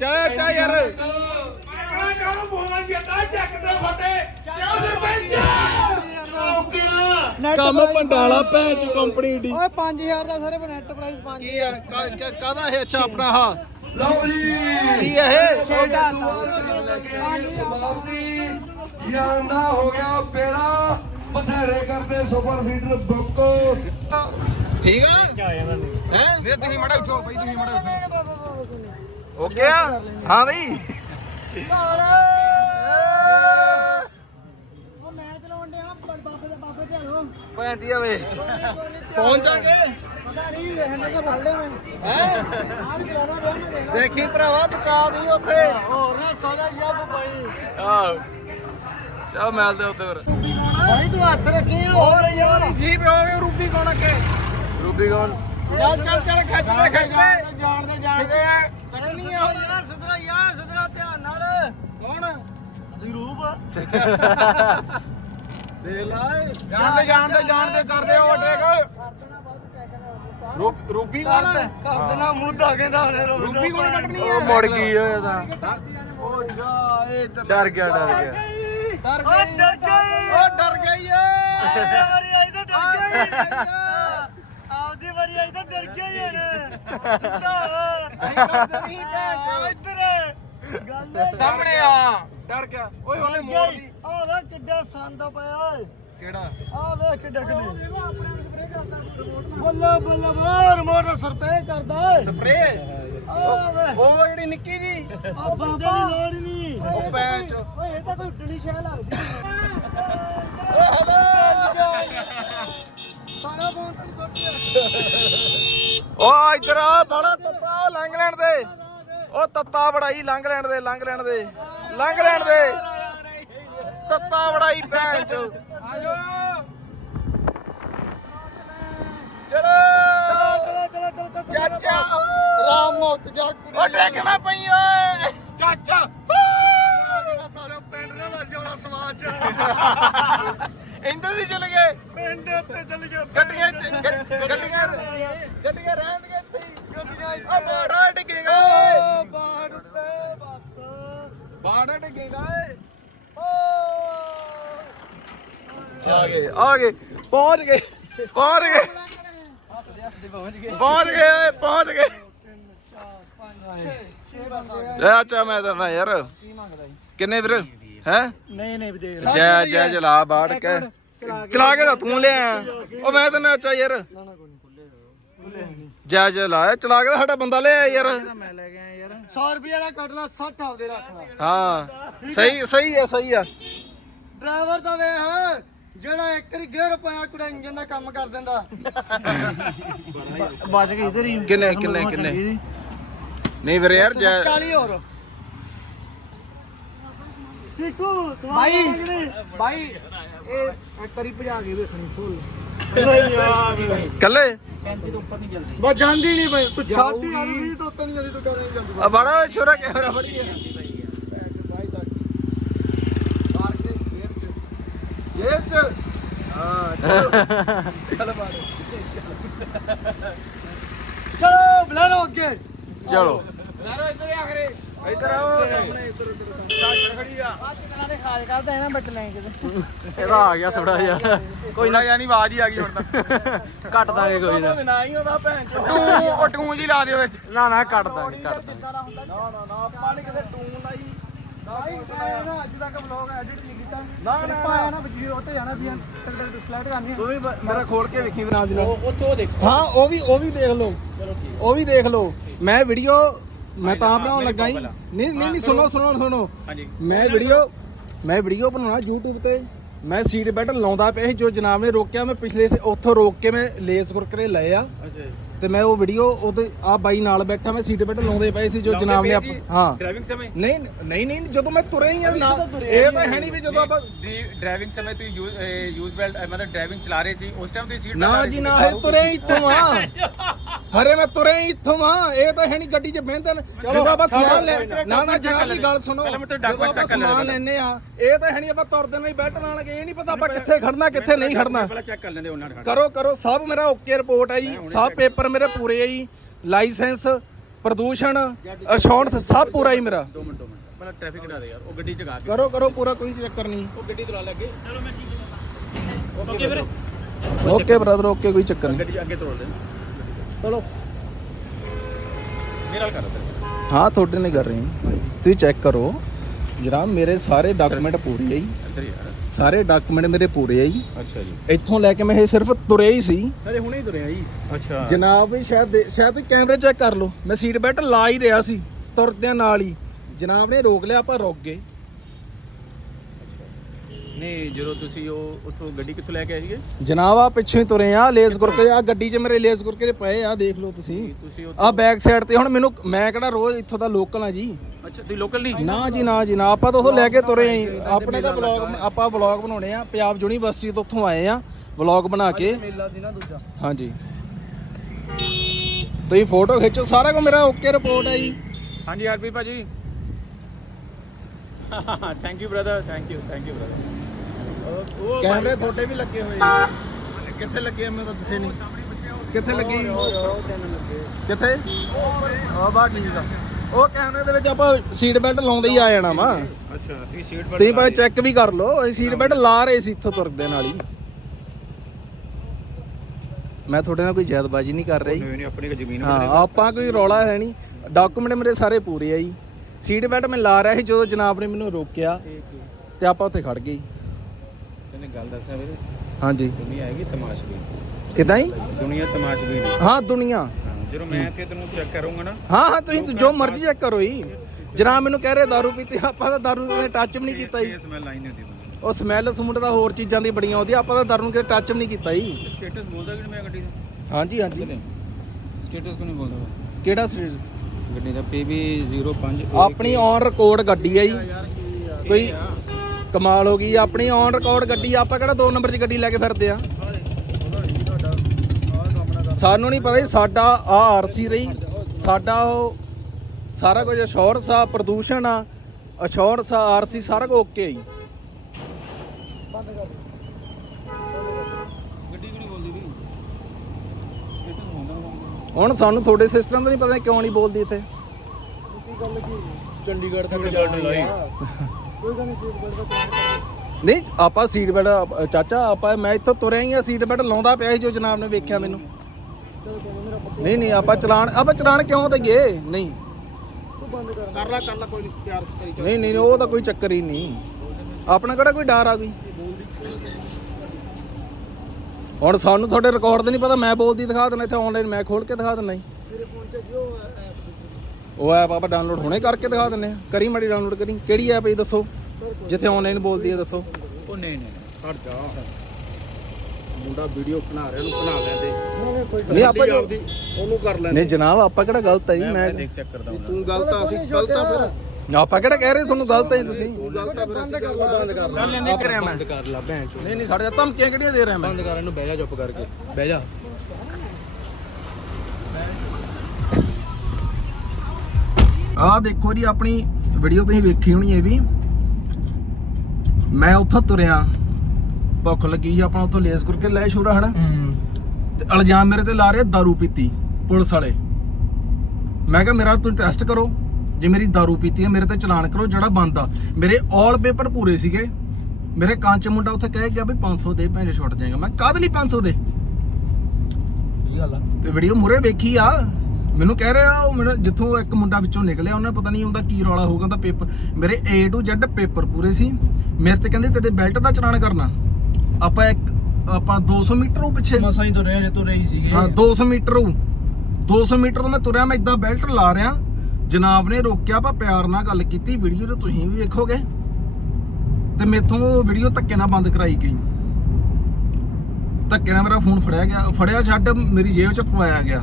ਚਲ ਚਾ ਯਾਰ। ਕਾਹਨੂੰ ਬੋਲਣਾ ਜੱਟਾ ਚੱਕ ਦੇ ਫਟੇ। ਕਿਉਂ ਸਰਪੰਚ। ਕੰਮ ਭੰਡਾਲਾ ਭੈਣ ਚ ਕੰਪਨੀ ਡੀ ਓਏ 5000 ਦਾ ਸਾਰੇ ਨੈਟ ਪ੍ਰਾਈਸ 5 ਕੀ ਯਾਰ ਕਾਹਦਾ ਇਹ ਅੱਛਾ ਆਪਣਾ ਹਾਂ ਲਓ ਜੀ ਕੀ ਇਹ ਸਮਾਪਤੀ ਜਾਂਦਾ ਹੋ ਗਿਆ ਬੇੜਾ ਬਥੇਰੇ ਕਰਦੇ ਸੁਪਰ ਸੀਡਰ ਬੁੱਕ ਠੀਕ ਆ ਹੈ ਵੇ ਤੁਸੀਂ ਮੜਾ ਉਠੋ ਬਈ ਤੁਸੀਂ ਮੜਾ ਉਠੋ ਓਕੇ ਹਾਂ ਬਈ ਉਹ ਮੈਂ ਚਲਾਉਣ ਡਿਆ ਬਾਬੇ ਦੇ ਬਾਬੇ ਤੇ ਹਲੋ ਪੈਂਦੀ ਆ ਵੇ। ਪਹੁੰਚਾਂਗੇ ਪਤਾ ਨਹੀਂ ਵੇਖਣੇ ਤਾਂ ਫੜ ਲਿਆ ਮੈਂ ਹੈ? ਆਹ ਚਲਾਉਣਾ ਪਿਆ ਮੈਂ ਦੇਖ ਭਰਾਵਾ ਬਚਾ ਦੀ ਉੱਥੇ। ਹੋਰ ਨਾ ਸਾਲਾ ਯੱਬ ਬਾਈ ਆਹ ਚਾ ਮਿਲਦੇ ਉੱਤੇ ਫਿਰ। ਬਾਈ ਤੂੰ ਹੱਥ ਰੱਖੀ ਹੋਰ ਯਾਰ ਜੀ ਪਿਓ ਰੂਬੀ ਕੌਣ ਅੱਗੇ? ਰੂਬੀ ਕੌਣ? ਚੱਲ ਚੱਲ ਚੱਲ ਖਿੱਚ ਲੈ ਖਿੱਚ ਲੈ ਜਾਣਦੇ ਜਾਣਦੇ ਆ ਕੱਟਣੀ ਆ ਯਾਰ ਸਿਧਰਾ ਯਾਰ ਸਿਧਰਾ ਧਿਆਨ ਨਾਲ। ਕੌਣ? ਜ਼ਰੂਰ [laughs] ਦੇ ਲਾਏ ਜਾਣਦੇ ਜਾਣਦੇ ਜਾਣਦੇ ਕਰਦੇ ਓਵਰਟੇਕ ਰੂਬੀ ਕੌਣ ਕਰ ਦੇਣਾ ਮੁੱਦਾ ਕਹਿੰਦਾ ਹਲੇ ਰੋ ਰੂਬੀ ਕੌਣ ਕੱਟਣੀ ਆ? ਮੁੜ ਗਈ ਹੋਇਆ ਤਾਂ ਉਹ ਜਾ ਇਹ ਡਰ ਗਿਆ ਡਰ ਗਿਆ। ਡਰ ਓ ਡਰ ਗਈ। ਉਹ ਡਰ ਗਈ ਏ। ਵਾਰੀ ਆਈ ਤਾਂ ਡਰ ਗਈ। ਆਪਦੀ ਵਾਰੀ ਆਈ ਤਾਂ ਡਰ ਗਿਆ ਹੀ ਹਣ ਸਿੱਧਾ। ਇੱਧਰ। ਗੱਲ ਸਾਹਮਣੇ ਆ। ਡਰ ਗਿਆ। ਓਏ ਉਹਨੇ ਮੋੜ ਦੀ ਆ ਵਾ ਕਿੱਡਾ ਸੰਦ ਪਿਆ ਓਏ। ਕਿਹੜਾ? ਆ ਵੇਖ ਕੇ ਡੱਕਦੀ ਦੇਖੋ ਆਪਣੇ ਸਪਰੇਅ ਕਰਦਾ ਰਿਮੋਟ ਨਾਲ। ਬੱਲਾ ਬੱਲਾ ਬੱਲਾ ਰਿਮੋਟ ਸਪਰੇਅ ਕਰਦਾ ਸਪਰੇ ਆ ਵੇ ਉਹ ਜਿਹੜੀ ਨਿੱਕੀ ਜੀ। ਆ ਬੰਦੇ ਦੀ ਲੋੜ ਹੀ ਨਹੀਂ। ਉਹ ਪੈਚ ਓਏ ਇਹ ਤਾਂ ਕੋਈ ਉੱਡਣੀ ਸ਼ੈ ਲੱਗਦੀ ਓ ਹਲੋ ਸਾਰਾ ਫੋਨ ਤੇ ਸੁੱਟਿਆ ਓ ਇੱਧਰ ਆ ਬੜਾ ਤੱਤਾ ਲੰਘ ਲੈਣ ਦੇ। ਉਹ ਤੱਤਾ ਬੜਾਈ ਲੰਘ ਲੈਣ ਦੇ ਲੰਘ ਲੈਣ ਦੇ। ਲੰਘ ਲੈਣ ਦੇ। ਤੱਤਾ ਬੜਾਈ ਭੈਣ ਚ। ਚਲੋ। ਚਲੋ ਚਲੋ ਚਲੋ ਚਲੋ ਚਾਚਾ। ਰਾਮ ਮੁੱਕ ਗਿਆ ਕੁੜੀ ਉਹ ਡੇਗਣਾ ਪਈ ਓਏ। ਚਾਚਾ। ਮੇਰਾ ਸਾਰਾ ਪਿੰਡ ਨਾਲ ਲੱਗ ਜਾਣਾ ਸਵਾਦ ਚ। ਦੀ ਚਲ ਗਏ। ਪਿੰਡ ਚੱਲ ਗੱਡੀਆਂ ਗੱਡੀਆਂ ਇੱਥੇ। ਗੱਡੀਆਂ ਓ ਬਾੜ ਬਾੜਾ ਡਿੱਗੇਗਾ ਏ ਓ ਆ ਗਏ ਆ ਗਏ ਪਹੁੰਚ ਗਏ ਪਹੁੰਚ ਗਏ। ਪਹੁੰਚ ਗਏ ਓਏ ਪਹੁੰਚ ਗਏ। ਲੈ ਅੱਛਾ ਮੈਂ ਤਾਂ ਨਾ ਯਾਰ। ਕਿੰਨੇ ਵੀਰ? ਹੈ? ਨਹੀਂ ਨਹੀਂ ਦੇ ਜੈ ਜੈ ਜਲਾ ਬਾੜ ਕੇ। ਚਲਾ ਕੇ ਤਾਂ ਤੂੰ ਲਿਆ। ਉਹ ਮੈਂ ਤਾਂ ਨਾ ਅੱਛਾ ਯਾਰ ਜੈ ਜੈ ਲਾਇਆ ਚਲਾ ਕੇ ਸਾਡਾ ਬੰਦਾ ਲਿਆ ਯਾਰ। ਮੈਂ ਲੈ ਗਿਆ ਯਾਰ 100 ਰੁਪਏ ਦਾ ਕੱਢ ਲਾ 60 ਆਪਦੇ ਰੱਖ ਲਾ। ਹਾਂ ਸਹੀ ਸਹੀ ਹੈ ਸਹੀ ਆ ਡਰਾਈਵਰ ਦਾ ਵੇਖ ਜਿਹੜਾ ਇੱਕ ਰੀ ਗੇਅਰ ਪਾਇਆ ਕੁੜਾ ਇੰਜਨ ਦਾ ਕੰਮ ਕਰ ਦਿੰਦਾ। ਬਚ ਗਈ ਇਧਰ ਹੀ ਕਿੰਨੇ ਕਿੰਨੇ? ਕਿੰਨੇ ਨਹੀਂ ਵੀਰੇ ਯਾਰ ਜੈ 40 ਹੋਰ। ਠੀਕੂ ਭਾਈ ਭਾਈ ਇਹ ਇੱਕ ਵਾਰੀ ਭਜਾ ਕੇ ਵੇਖਣੀ ਫੁੱਲ ਨਹੀਂ ਯਾਰ। ਕੱਲੇ? ਬਸ ਜਾਂਦੀ ਨਹੀਂ ਬਈ ਤੂੰ ਛਾਤੀ ਆ ਗਈ ਤਾਂ ਉੱਤੇ ਨਹੀਂ ਜਾਂਦੀ ਤੂੰ ਕਰ ਨਹੀਂ ਜਾਂਦੀ। ਆ ਬੜਾ ਛੋਰਾ ਕੈਮਰਾ ਫੜੀ ਜੇਬ ਚ। ਚਲੋ। ਬਲੈਰੋ ਅੱਗੇ। ਚਲੋ। ਇੱਧਰ ਆ ਕਰੇ ਇੱਧਰ ਆਓ। ਸਾਹਮਣੇ ਇੱਧਰ ਇੱਧਰ ਖੜੀ ਆ। ਨਾਲੇ ਖਾਜ ਕਰਦਾ ਇਹਨਾਂ ਬੱਟ ਲੈ ਕੇ ਇਹਦਾ ਆ ਗਿਆ ਥੋੜਾ ਜਿਹਾ। ਕੋਈ ਨਾ ਯਾਨੀ ਆਵਾਜ਼ ਹੀ ਆ ਗਈ ਹੁਣ ਤਾਂ। ਕੱਟ ਦਾਂਗੇ ਕੋਈ ਨਾ। ਨਾ ਹੀ ਉਹਦਾ ਭੈਣ ਚੋ ਟੂ ਉਹ ਟੂ ਜੀ ਲਾ ਦਿਓ ਵਿੱਚ। ਨਾ ਨਾ ਕੱਟ ਦਾਂਗੇ ਕੱਟ ਦਾਂਗੇ। ਨਾ ਨਾ ਨਾ ਆਪਾਂ ਨੇ ਕਿਸੇ ਟੂਨ ਲਾਈ। ਭਾਈ ਮੈਂ ਨਾ ਅੱਜ ਤੱਕ ਵਲੌਗ ਐਡਿਟ ਨਹੀਂ ਕੀਤਾ। ਨਾ ਨਾ ਪਾਇਆ ਨਾ। ਵੀਡੀਓ ਉੱਤੇ ਜਾਣਾ ਵੀ ਤੱਕ ਸਲਾਈਡ ਕਰਨੀ ਤੂੰ ਵੀ ਮੇਰਾ ਖੋਲ ਕੇ ਵੇਖੀ ਬਣਾ ਦੀ ਉੱਥੋਂ ਦੇਖ। ਹਾਂ ਉਹ ਵੀ ਉਹ ਵੀ ਦੇਖ ਲਓ। ਉਹ ਵੀ ਦੇਖ ਲਓ। ਮੈਂ ਵੀਡੀਓ ਮੈਂ ਤਾਂ ਬਣਾਉਣ ਲੱਗਾ ਹੀ ਨਹੀਂ ਨਹੀਂ ਨਹੀਂ ਸੁਣੋ। ਸੁਣੋ ਸੁਣੋ ਮੈਂ ਵੀਡੀਓ ਮੈਂ ਵੀਡੀਓ ਬਣਾਉਣਾ YouTube ਤੇ। ਮੈਂ ਸੀਟ ਬੈਲਟ ਲਾਉਂਦਾ ਪਿਆ ਸੀ ਜੋ ਜਨਾਬ ਨੇ ਰੋਕਿਆ ਮੈਂ ਪਿਛਲੇ ਸੇ ਉੱਥੋਂ ਰੋਕ ਕੇ ਮੈਂ ਲੇਸ ਕੁਰਕਰੇ ਲਏ ਆ। ਤੇ ਮੈਂ ਉਹ ਵੀਡੀਓ ਉਹਦੇ ਆ ਬਾਈ ਨਾਲ ਬੈਠਾ ਮੈਂ ਸੀਟ ਬੈਲਟ ਲਾਉਂਦੇ ਪਏ ਸੀ ਜੋ ਜਨਾਬ ਨੇ ਹਾਂ। ਡਰਾਈਵਿੰਗ ਸਮੇਂ? ਨਹੀਂ ਨਹੀਂ ਨਹੀਂ ਜਦੋਂ ਮੈਂ ਤੁਰੇ ਹੀ ਆ ਨਾ ਇਹ ਤਾਂ ਹੈ ਨਹੀਂ ਵੀ ਜਦੋਂ ਆਪਾਂ ਡਰਾਈਵਿੰਗ ਸਮੇਂ ਤੁਸੀਂ ਯੂਜ਼ ਬੈਲਟ ਮਤਲਬ ਡਰਾਈਵਿੰਗ ਚਲਾ ਰਹੇ ਸੀ ਉਸ ਟਾਈਮ ਤੁਸੀਂ ਸੀਟ ਨਾ ਜੀ ਨਾ ਇਹ ਤੁਰੇ ਹੀ ਇੱਥੋਂ ਆ। ਹਰੇ ਮੈਂ ਤੁਰੇ ਹੀ ਇੱਥੋਂ ਆ। ਇਹ ਤਾਂ ਹੈ ਨਹੀਂ ਗੱਡੀ 'ਚ ਬਹਿੰਦੇ ਨੇ। ਜਦੋਂ ਆਪਾਂ ਸਮਾਨ ਲੈ ਨਾ ਨਾ ਜਨਾਬ ਦੀ ਗੱਲ ਸੁਣੋ। ਜਦੋਂ ਆਪਾਂ ਸਮਾਨ ਲੈਨੇ ਆ ਇਹ ਤਾਂ ਹੈ ਨਹੀਂ ਆਪਾਂ ਤੁਰਦੇ ਨਾਲ ਹੀ ਬੈਠ ਲਾਣਗੇ ਇਹ ਨਹੀਂ ਪਤਾ ਆਪਾਂ ਕਿੱਥੇ ਖੜਨਾ ਕਿੱਥੇ ਨਹੀਂ ਖੜਨਾ। ਪਹਿਲਾਂ ਚੈੱਕ ਕਰ ਲੈਂਦੇ ਕਰੋ ਕਰੋ ਸਭ ਮੇਰਾ ਓਕੇ ਰਿਪੋਰਟ ਹੈ ਜੀ ਸਭ ਪੇਪਰ ਮੇਰੇ ਪੂਰੇ ਹੈ ਜੀ। ਲਾਇਸੈਂਸ ਪ੍ਰਦੂਸ਼ਣ ਅਸ਼ੋਰੈਂਸ ਸਭ ਪੂਰਾ ਹੀ ਮੇਰਾ। 2 ਮਿੰਟ 2 ਮਿੰਟ। ਪਹਿਲਾਂ ਟ੍ਰੈਫਿਕ ਹਟਾ ਦੇ ਯਾਰ ਉਹ ਗੱਡੀ ਚਗਾ ਕੇ। ਕਰੋ ਕਰੋ ਪੂਰਾ ਕੋਈ ਚੱਕਰ ਨਹੀਂ। ਉਹ ਗੱਡੀ ਚਲਾ ਲੱਗੇ ਚਲੋ ਮੈਂ ਕੀ ਓਕੇ ਵੀਰੇ। ਓਕੇ ਬ੍ਰਦਰ ਓਕੇ ਕੋਈ ਚੱਕਰ ਨਹੀਂ। ਗੱਡੀ ਅੱਗੇ ਤੋੜ ਦੇ। ਚਲੋ। ਮੇਰੇ ਨਾਲ ਕਰ ਹਾਂ ਤੁਹਾਡੇ ਨੇ ਕਰ ਰਹੇ ਹਾਂ। ਤੁਸੀਂ ਚੈੱਕ ਕਰੋ। ਜਨਾਬ ਮੇਰੇ ਸਾਰੇ ਡਾਕੂਮੈਂਟ ਪੂਰੇ ਹੈ ਜੀ ਸਾਰੇ ਡਾਕੂਮੈਂਟ ਮੇਰੇ ਪੂਰੇ ਹੈ ਜੀ। ਅੱਛਾ ਜੀ। ਇੱਥੋਂ ਲੈ ਕੇ ਮੈਂ ਇਹ ਸਿਰਫ ਤੁਰੇ ਹੀ ਸੀ। ਅਰੇ ਹੁਣੇ ਹੀ ਤੁਰਿਆ ਜੀ। ਅੱਛਾ। ਜਨਾਬ ਵੀ ਸ਼ਾਇਦ ਦੇ- ਸ਼ਾਇਦ ਕੈਮਰੇ ਚੈੱਕ ਕਰ ਲਓ। ਮੈਂ ਸੀਟ ਬੈਲਟ ਲਾ ਹੀ ਰਿਹਾ ਸੀ। ਤੁਰਦਿਆਂ ਨਾਲ ਹੀ। ਜਨਾਬ ਨੇ ਰੋਕ ਲਿਆ ਆਪਾਂ ਰੁਕ ਗਏ। ਨਹੀਂ ਜਦੋਂ ਤੁਸੀਂ ਉਹ ਉੱਥੋਂ ਗੱਡੀ ਕਿੱਥੋਂ ਲੈ ਕੇ ਆਏ ਸੀਗੇ? ਜਨਾਬ ਆ ਪਿੱਛੇ ਹੀ ਤੁਰੇ ਆ ਲੇਸ ਗੁਰਕੇ ਆ ਗੱਡੀ 'ਚ ਮੇਰੇ ਲੇਸ ਗੁਰਕੇ ਪਏ ਆ ਦੇਖ ਲਓ ਤੁਸੀਂ। ਤੁਸੀਂ ਆ ਬੈਕ ਸਾਈਡ ਤੇ ਹੁਣ ਮੈਨੂੰ ਮੈਂ ਕਿਹੜਾ ਰੋਜ਼ ਇੱਥੋਂ ਦਾ ਲੋਕਲ ਆ ਜੀ। ਅੱਛਾ ਤੁਸੀਂ ਲੋਕਲ ਨਹੀਂ? ਨਾ ਜੀ ਨਾ ਜੀ ਨਾ ਆਪਾਂ ਤਾਂ ਉਥੋਂ ਲੈ ਕੇ ਤੁਰੇ ਆਂ ਆਪਣੇ ਤਾਂ ਵਲੌਗ ਆਪਾਂ ਵਲੌਗ ਬਣਾਉਣੇ ਆ ਪੰਜਾਬ ਯੂਨੀਵਰਸਿਟੀ ਤੋਂ ਉੱਥੋਂ ਆਏ ਆ ਵਲੌਗ ਬਣਾ ਕੇ। ਮੇਲਾ ਸੀ ਨਾ ਦੂਜਾ। ਹਾਂਜੀ। ਤੁਸੀਂ ਫੋਟੋ ਖਿੱਚੋ ਸਾਰਾ ਕੁਝ ਮੇਰਾ ਓਕੇ ਰਿਪੋਰਟ ਹੈ ਜੀ। ਹਾਂਜੀ ਹਰਪ੍ਰੀਤ ਭਾਜੀ। Thank you brother thank you thank you brother ਕੈਮਰੇ ਤੁਹਾਡੇ ਵੀ ਲੱਗੇ ਹੋਏ ਆ। ਕਿੱਥੇ ਲੱਗੇ ਆ ਮੈਨੂੰ ਤਾਂ ਦੱਸੇ ਨਹੀਂ ਕਿੱਥੇ ਲੱਗੇ ਕਿੱਥੇ? ਆ ਬਾ ਠੀਕ ਆ। ਉਹ ਕੈਮਰੇ ਦੇ ਵਿੱਚ ਆਪਾਂ ਸੀਟ ਬੈਲਟ ਲਾਉਂਦੇ ਹੀ ਆ ਜਾਣਾ ਵਾ। ਅੱਛਾ ਤੁਸੀਂ ਸੀਟ ਤੁਸੀਂ ਭਾਵੇਂ ਚੈੱਕ ਵੀ ਕਰ ਲਓ ਅਸੀਂ ਸੀਟ ਬੈਲਟ ਲਾ ਰਹੇ ਸੀ ਇੱਥੋਂ ਤੁਰਦੇ ਨਾਲ ਹੀ। ਮੈਂ ਤੁਹਾਡੇ ਨਾਲ ਕੋਈ ਜੈਦਬਾਜੀ ਨਹੀਂ ਕਰ ਰਹੀ। ਨਹੀਂ ਆਪਣੀ ਜ਼ਮੀਨ ਹਾਂ ਆਪਾਂ ਕੋਈ ਰੌਲਾ ਹੈ ਨਹੀਂ। ਡਾਕੂਮੈਂਟ ਮੇਰੇ ਸਾਰੇ ਪੂਰੇ ਆ ਜੀ। ਸੀਟ ਬੈਲਟ ਮੈਂ ਲਾ ਰਿਹਾ ਸੀ ਜਦੋਂ ਜਨਾਬ ਨੇ ਮੈਨੂੰ ਰੋਕਿਆ ਤੇ ਆਪਾਂ ਉੱਥੇ ਖੜ ਗਏ ਜੀ। ਤੈਨੂੰ ਗੱਲ ਦੱਸਾਂ ਵੀਰੇ? ਹਾਂਜੀ। ਦੁਨੀਆ ਹੈਗੀ ਤਮਾਸ਼ਬੀਨ ਕਿਦਾਂ ਹੀ ਦੁਨੀਆ ਤਮਾਸ਼ਬੀਨ ਹੈ। ਹਾਂ ਦੁਨੀਆ। ਜਦੋਂ ਮੈਂ ਕਿ ਤੈਨੂੰ ਚੈੱਕ ਕਰੂੰਗਾ ਨਾ ਹਾਂ ਹਾਂ ਤੁਸੀਂ ਜੋ ਮਰਜ਼ੀ ਚੈੱਕ ਕਰੋ ਜੀ। ਜਨਾਬ ਮੈਨੂੰ ਕਹਿ ਰਹੇ ਦਾਰੂ ਪੀਤੀ ਆਪਾਂ ਤਾਂ ਦਾਰੂ ਨੇ ਟੱਚ ਵੀ ਨਹੀਂ ਕੀਤਾ ਜੀ। ਇਹ ਸਮੈਲ ਆਈ ਨਹੀਂ ਹੁੰਦੀ ਬੰਦੇ ਉਹ ਸਮੈਲ ਸਮੁੰਡ ਦਾ ਹੋਰ ਚੀਜ਼ਾਂ ਦੀ ਬੜੀਆਂ ਆਉਂਦੀਆਂ ਆਪਾਂ ਤਾਂ ਦਾਰੂ ਨੂੰ ਕਿਤੇ ਟੱਚ ਵੀ ਨਹੀਂ ਕੀਤਾ ਜੀ। ਸਟੇਟਸ ਬੋਲਦਾ ਕਿ ਨਹੀਂ ਮੈਂ ਗੱਡੀ ਦਾ? ਹਾਂਜੀ ਹਾਂਜੀ। ਸਟੇਟਸ ਕਿਉਂ ਨਹੀਂ ਬੋਲਦਾ ਕਿਹੜਾ ਸਟੇਜ ਗੱਡੀ ਦਾ ਪੀਬੀ 05 ਆਪਣੀ ਔਨ ਰਿਕਾਰਡ ਗੱਡੀ ਹੈ ਜੀ। ਕੋਈ ਕਮਾਲ ਹੋ ਗਈ ਆਪਣੀ ਔਨ ਰਿਕਾਰਡ ਗੱਡੀ ਆਪਾਂ ਕਿਹੜਾ ਦੋ ਨੰਬਰ 'ਚ ਗੱਡੀ ਲੈ ਕੇ ਫਿਰਦੇ ਆ? ਸਾਨੂੰ ਨਹੀਂ ਪਤਾ ਜੀ, ਸਾਡਾ ਆ ਆਰਸੀ ਰਹੀ, ਸਾਡਾ ਉਹ ਸਾਰਾ ਕੁਝ ਅਸ਼ੋਰੈਂਸ ਆ ਪ੍ਰਦੂਸ਼ਣ ਆ ਅਸ਼ੋਰੈਂਸ ਆ ਆਰਸੀ ਸਾਰਾ ਕੁਝ ਓਕੇ ਆ ਜੀ। ਹੁਣ ਸਾਨੂੰ ਤੁਹਾਡੇ ਸਿਸਟਮ ਦਾ ਨਹੀਂ ਪਤਾ ਕਿਉਂ ਨਹੀਂ ਬੋਲਦੀ ਇੱਥੇ। ਚੰਡੀਗੜ੍ਹ ਤੱਕ ਜਾਣ ਲਈ ਨਹੀਂ ਆਪਾਂ ਸੀਟ ਬੈਲਟ ਚਾਚਾ ਆਪਾਂ ਮੈਂ ਇੱਥੋਂ ਤੁਰਿਆ ਹੀ ਆ ਸੀਟ ਬੈਲਟ ਲਾਉਂਦਾ ਪਿਆ ਸੀ ਜੋ ਜਨਾਬ ਨੇ ਵੇਖਿਆ ਮੈਨੂੰ। ਨਹੀਂ ਨਹੀਂ ਆਪਾਂ ਚਲਾਨ ਆਪਾਂ ਚਲਾਨ ਕਿਉਂ ਦਈਏ ਨਹੀਂ। ਕਰ। ਲੈ ਕਰ ਲੈ ਕੋਈ ਨਹੀਂ ਪਿਆਰ ਚੱਲ। ਨਹੀਂ ਨਹੀਂ ਉਹ ਤਾਂ ਕੋਈ ਚੱਕਰ ਹੀ ਨਹੀਂ। ਆਪਣਾ ਕਿਹੜਾ ਕੋਈ ਡਰ ਆ ਕੋਈ? ਹੁਣ ਸਾਨੂੰ ਤੁਹਾਡੇ ਰਿਕਾਰਡ ਦਾ ਨਹੀਂ ਪਤਾ ਮੈਂ ਬੋਲਦੀ ਦਿਖਾ ਦੇਣਾ ਇੱਥੇ ਆਨਲਾਈਨ ਮੈਂ ਖੋਲ ਕੇ ਦਿਖਾ ਦਿੰਦਾ ਜੀ। ਉਹ ਐਪ ਆਪਾਂ ਡਾਊਨਲੋਡ ਹੁਣੇ ਕਰਕੇ ਦਿਖਾ ਦਿੰਨੇ ਆ ਕਰੀ ਮਾੜੀ ਡਾਊਨਲੋਡ ਕਰੀ। ਕਿਹੜੀ ਐਪ ਹੈ ਦੱਸੋ? ਜਿੱਥੇ ਆਨਲਾਈਨ ਬੋਲਦੀ ਹੈ ਦੱਸੋ। ਉਹ ਨਹੀਂ ਨਹੀਂ। ਹਟ ਜਾ। ਮੁੰਡਾ ਵੀਡੀਓ ਬਣਾ ਰਿਹਾ ਉਹਨੂੰ ਬਣਾ ਲੈਂਦੇ। ਨਹੀਂ ਆਪਾਂ ਜੋ- ਉਹਨੂੰ ਕਰ ਲੈਂਦੇ। ਨਹੀਂ ਜਨਾਬ ਆਪਾਂ ਕਿਹੜਾ ਗਲਤ ਹੈ ਜੀ? ਮੈਂ ਦੇਖ ਚੈੱਕ ਕਰਦਾ ਹਾਂ ਤੂੰ ਗਲਤ ਆ ਅਸੀਂ ਗਲਤ ਆ ਫਿਰ। ਆਪਾਂ ਕਿਹੜਾ ਕਹਿ ਰਹੇ ਤੁਹਾਨੂੰ ਗਲਤ ਹੈ ਜੀ ਤੁਸੀਂ? ਗਲਤ ਆ ਫਿਰ ਬੰਦ ਕਰ ਲੈ ਗੱਲ ਨਹੀਂ ਕਰਿਆ ਮੈਂ। ਬੰਦ ਕਰ ਲਾ ਭੈਣ ਚੋ ਨਹੀਂ ਨਹੀਂ ਸਾਡੇ ਧਮਕੀਆਂ ਕਿਹੜੀਆਂ ਦੇ ਰਿਹਾ ਮੈਂ? ਬੰਦ ਕਰ ਇਹਨੂੰ ਬਹਿ ਜਾ ਚੁੱਪ ਕਰਕੇ। ਬਹਿ ਜਾ। ਆਹ ਦੇਖੋ ਜੀ ਆਪਣੀ ਵੀਡੀਓ ਤੁਸੀਂ ਵੇਖੀ ਹੋਣੀ ਇਹ ਵੀ ਮੈਂ ਉੱਥੋਂ ਤੁਰਿਆ ਭੁੱਖ ਲੱਗੀ ਆਪਣਾ ਉੱਥੋਂ ਲੇਸ ਕਰਕੇ ਲੈ ਸ਼ੋਰਾ ਹਨਾ ਹੂੰ ਤੇ ਇਲਜ਼ਾਮ ਮੇਰੇ ਤੇ ਲਾ ਰਹੇ दारू ਪੀਤੀ ਪੁਲਿਸ ਵਾਲੇ ਮੈਂ ਕਿਹਾ ਮੇਰਾ ਤੁਸੀਂ ਟੈਸਟ ਕਰੋ ਜੇ ਮੇਰੀ दारू ਪੀਤੀ ਹੈ ਮੇਰੇ ਤੇ ਚਲਾਨ ਕਰੋ ਜਿਹੜਾ ਬੰਦਾ ਮੇਰੇ ਆਲ ਪੇਪਰ ਪੂਰੇ ਸੀਗੇ ਮੇਰੇ ਕਾਂਚ ਮੁੰਡਾ ਉੱਥੇ ਕਹਿ ਗਿਆ ਵੀ 500 ਦੇ ਭੈਣ ਛੁੱਟ ਜਾਏਗਾ ਮੈਂ ਕਾਹਦੇ ਲਈ 500 ਦੇ ਇਹ ਗੱਲ ਆ ਤੇ ਵੀਡੀਓ ਮੁਰੇ ਵੇਖੀ ਆ ਮੈਨੂੰ ਕਹਿ ਰਿਹਾ ਉਹ ਮੇਰਾ ਜਿੱਥੋਂ ਇੱਕ ਮੁੰਡਾ ਵਿੱਚੋਂ ਨਿਕਲਿਆ ਉਹਨੇ ਪਤਾ ਨਹੀਂ ਉਹਦਾ ਕੀ ਰੌਲਾ ਹੋਊਗਾ ਤਾਂ ਪੇਪਰ ਮੇਰੇ A to Z ਪੇਪਰ ਪੂਰੇ ਸੀ। ਮੇਰੇ ਤੇ ਕਹਿੰਦੇ ਤੇਰੇ ਬੈਲਟ ਦਾ ਚਲਾਨ ਕਰਨਾ। ਆਪਾਂ ਇੱਕ ਆਪਾਂ 200 ਮੀਟਰ ਉਹ ਪਿੱਛੇ ਮਸਾਂ ਹੀ ਤੁਰੇ ਜੇ ਤੁਰੇ ਹੀ ਸੀਗੇ। ਹਾਂ 200 ਮੀਟਰ ਉਹ। 200 ਮੀਟਰ ਤੋਂ ਮੈਂ ਤੁਰਿਆ ਮੈਂ ਇਦਾਂ ਬੈਲਟ ਲਾ ਰਿਆ ਜਨਾਬ ਨੇ ਰੋਕਿਆ ਆਪਾਂ ਪਿਆਰ ਨਾਲ ਗੱਲ ਕੀਤੀ ਵੀਡੀਓ ਤੇ ਤੁਸੀਂ ਵੀ ਵੇਖੋਗੇ। ਤੇ ਮੇਥੋਂ ਉਹ ਵੀਡੀਓ ਧੱਕੇ ਨਾਲ ਬੰਦ ਕਰਾਈ ਗਈ। ਧੱਕੇ ਨਾਲ ਮੇਰਾ ਫੋਨ ਫੜਿਆ ਗਿਆ ਫੜਿਆ ਛੱਡ ਮੇਰੀ ਜੇਬ 'ਚ ਪਵਾਇਆ ਗਿਆ।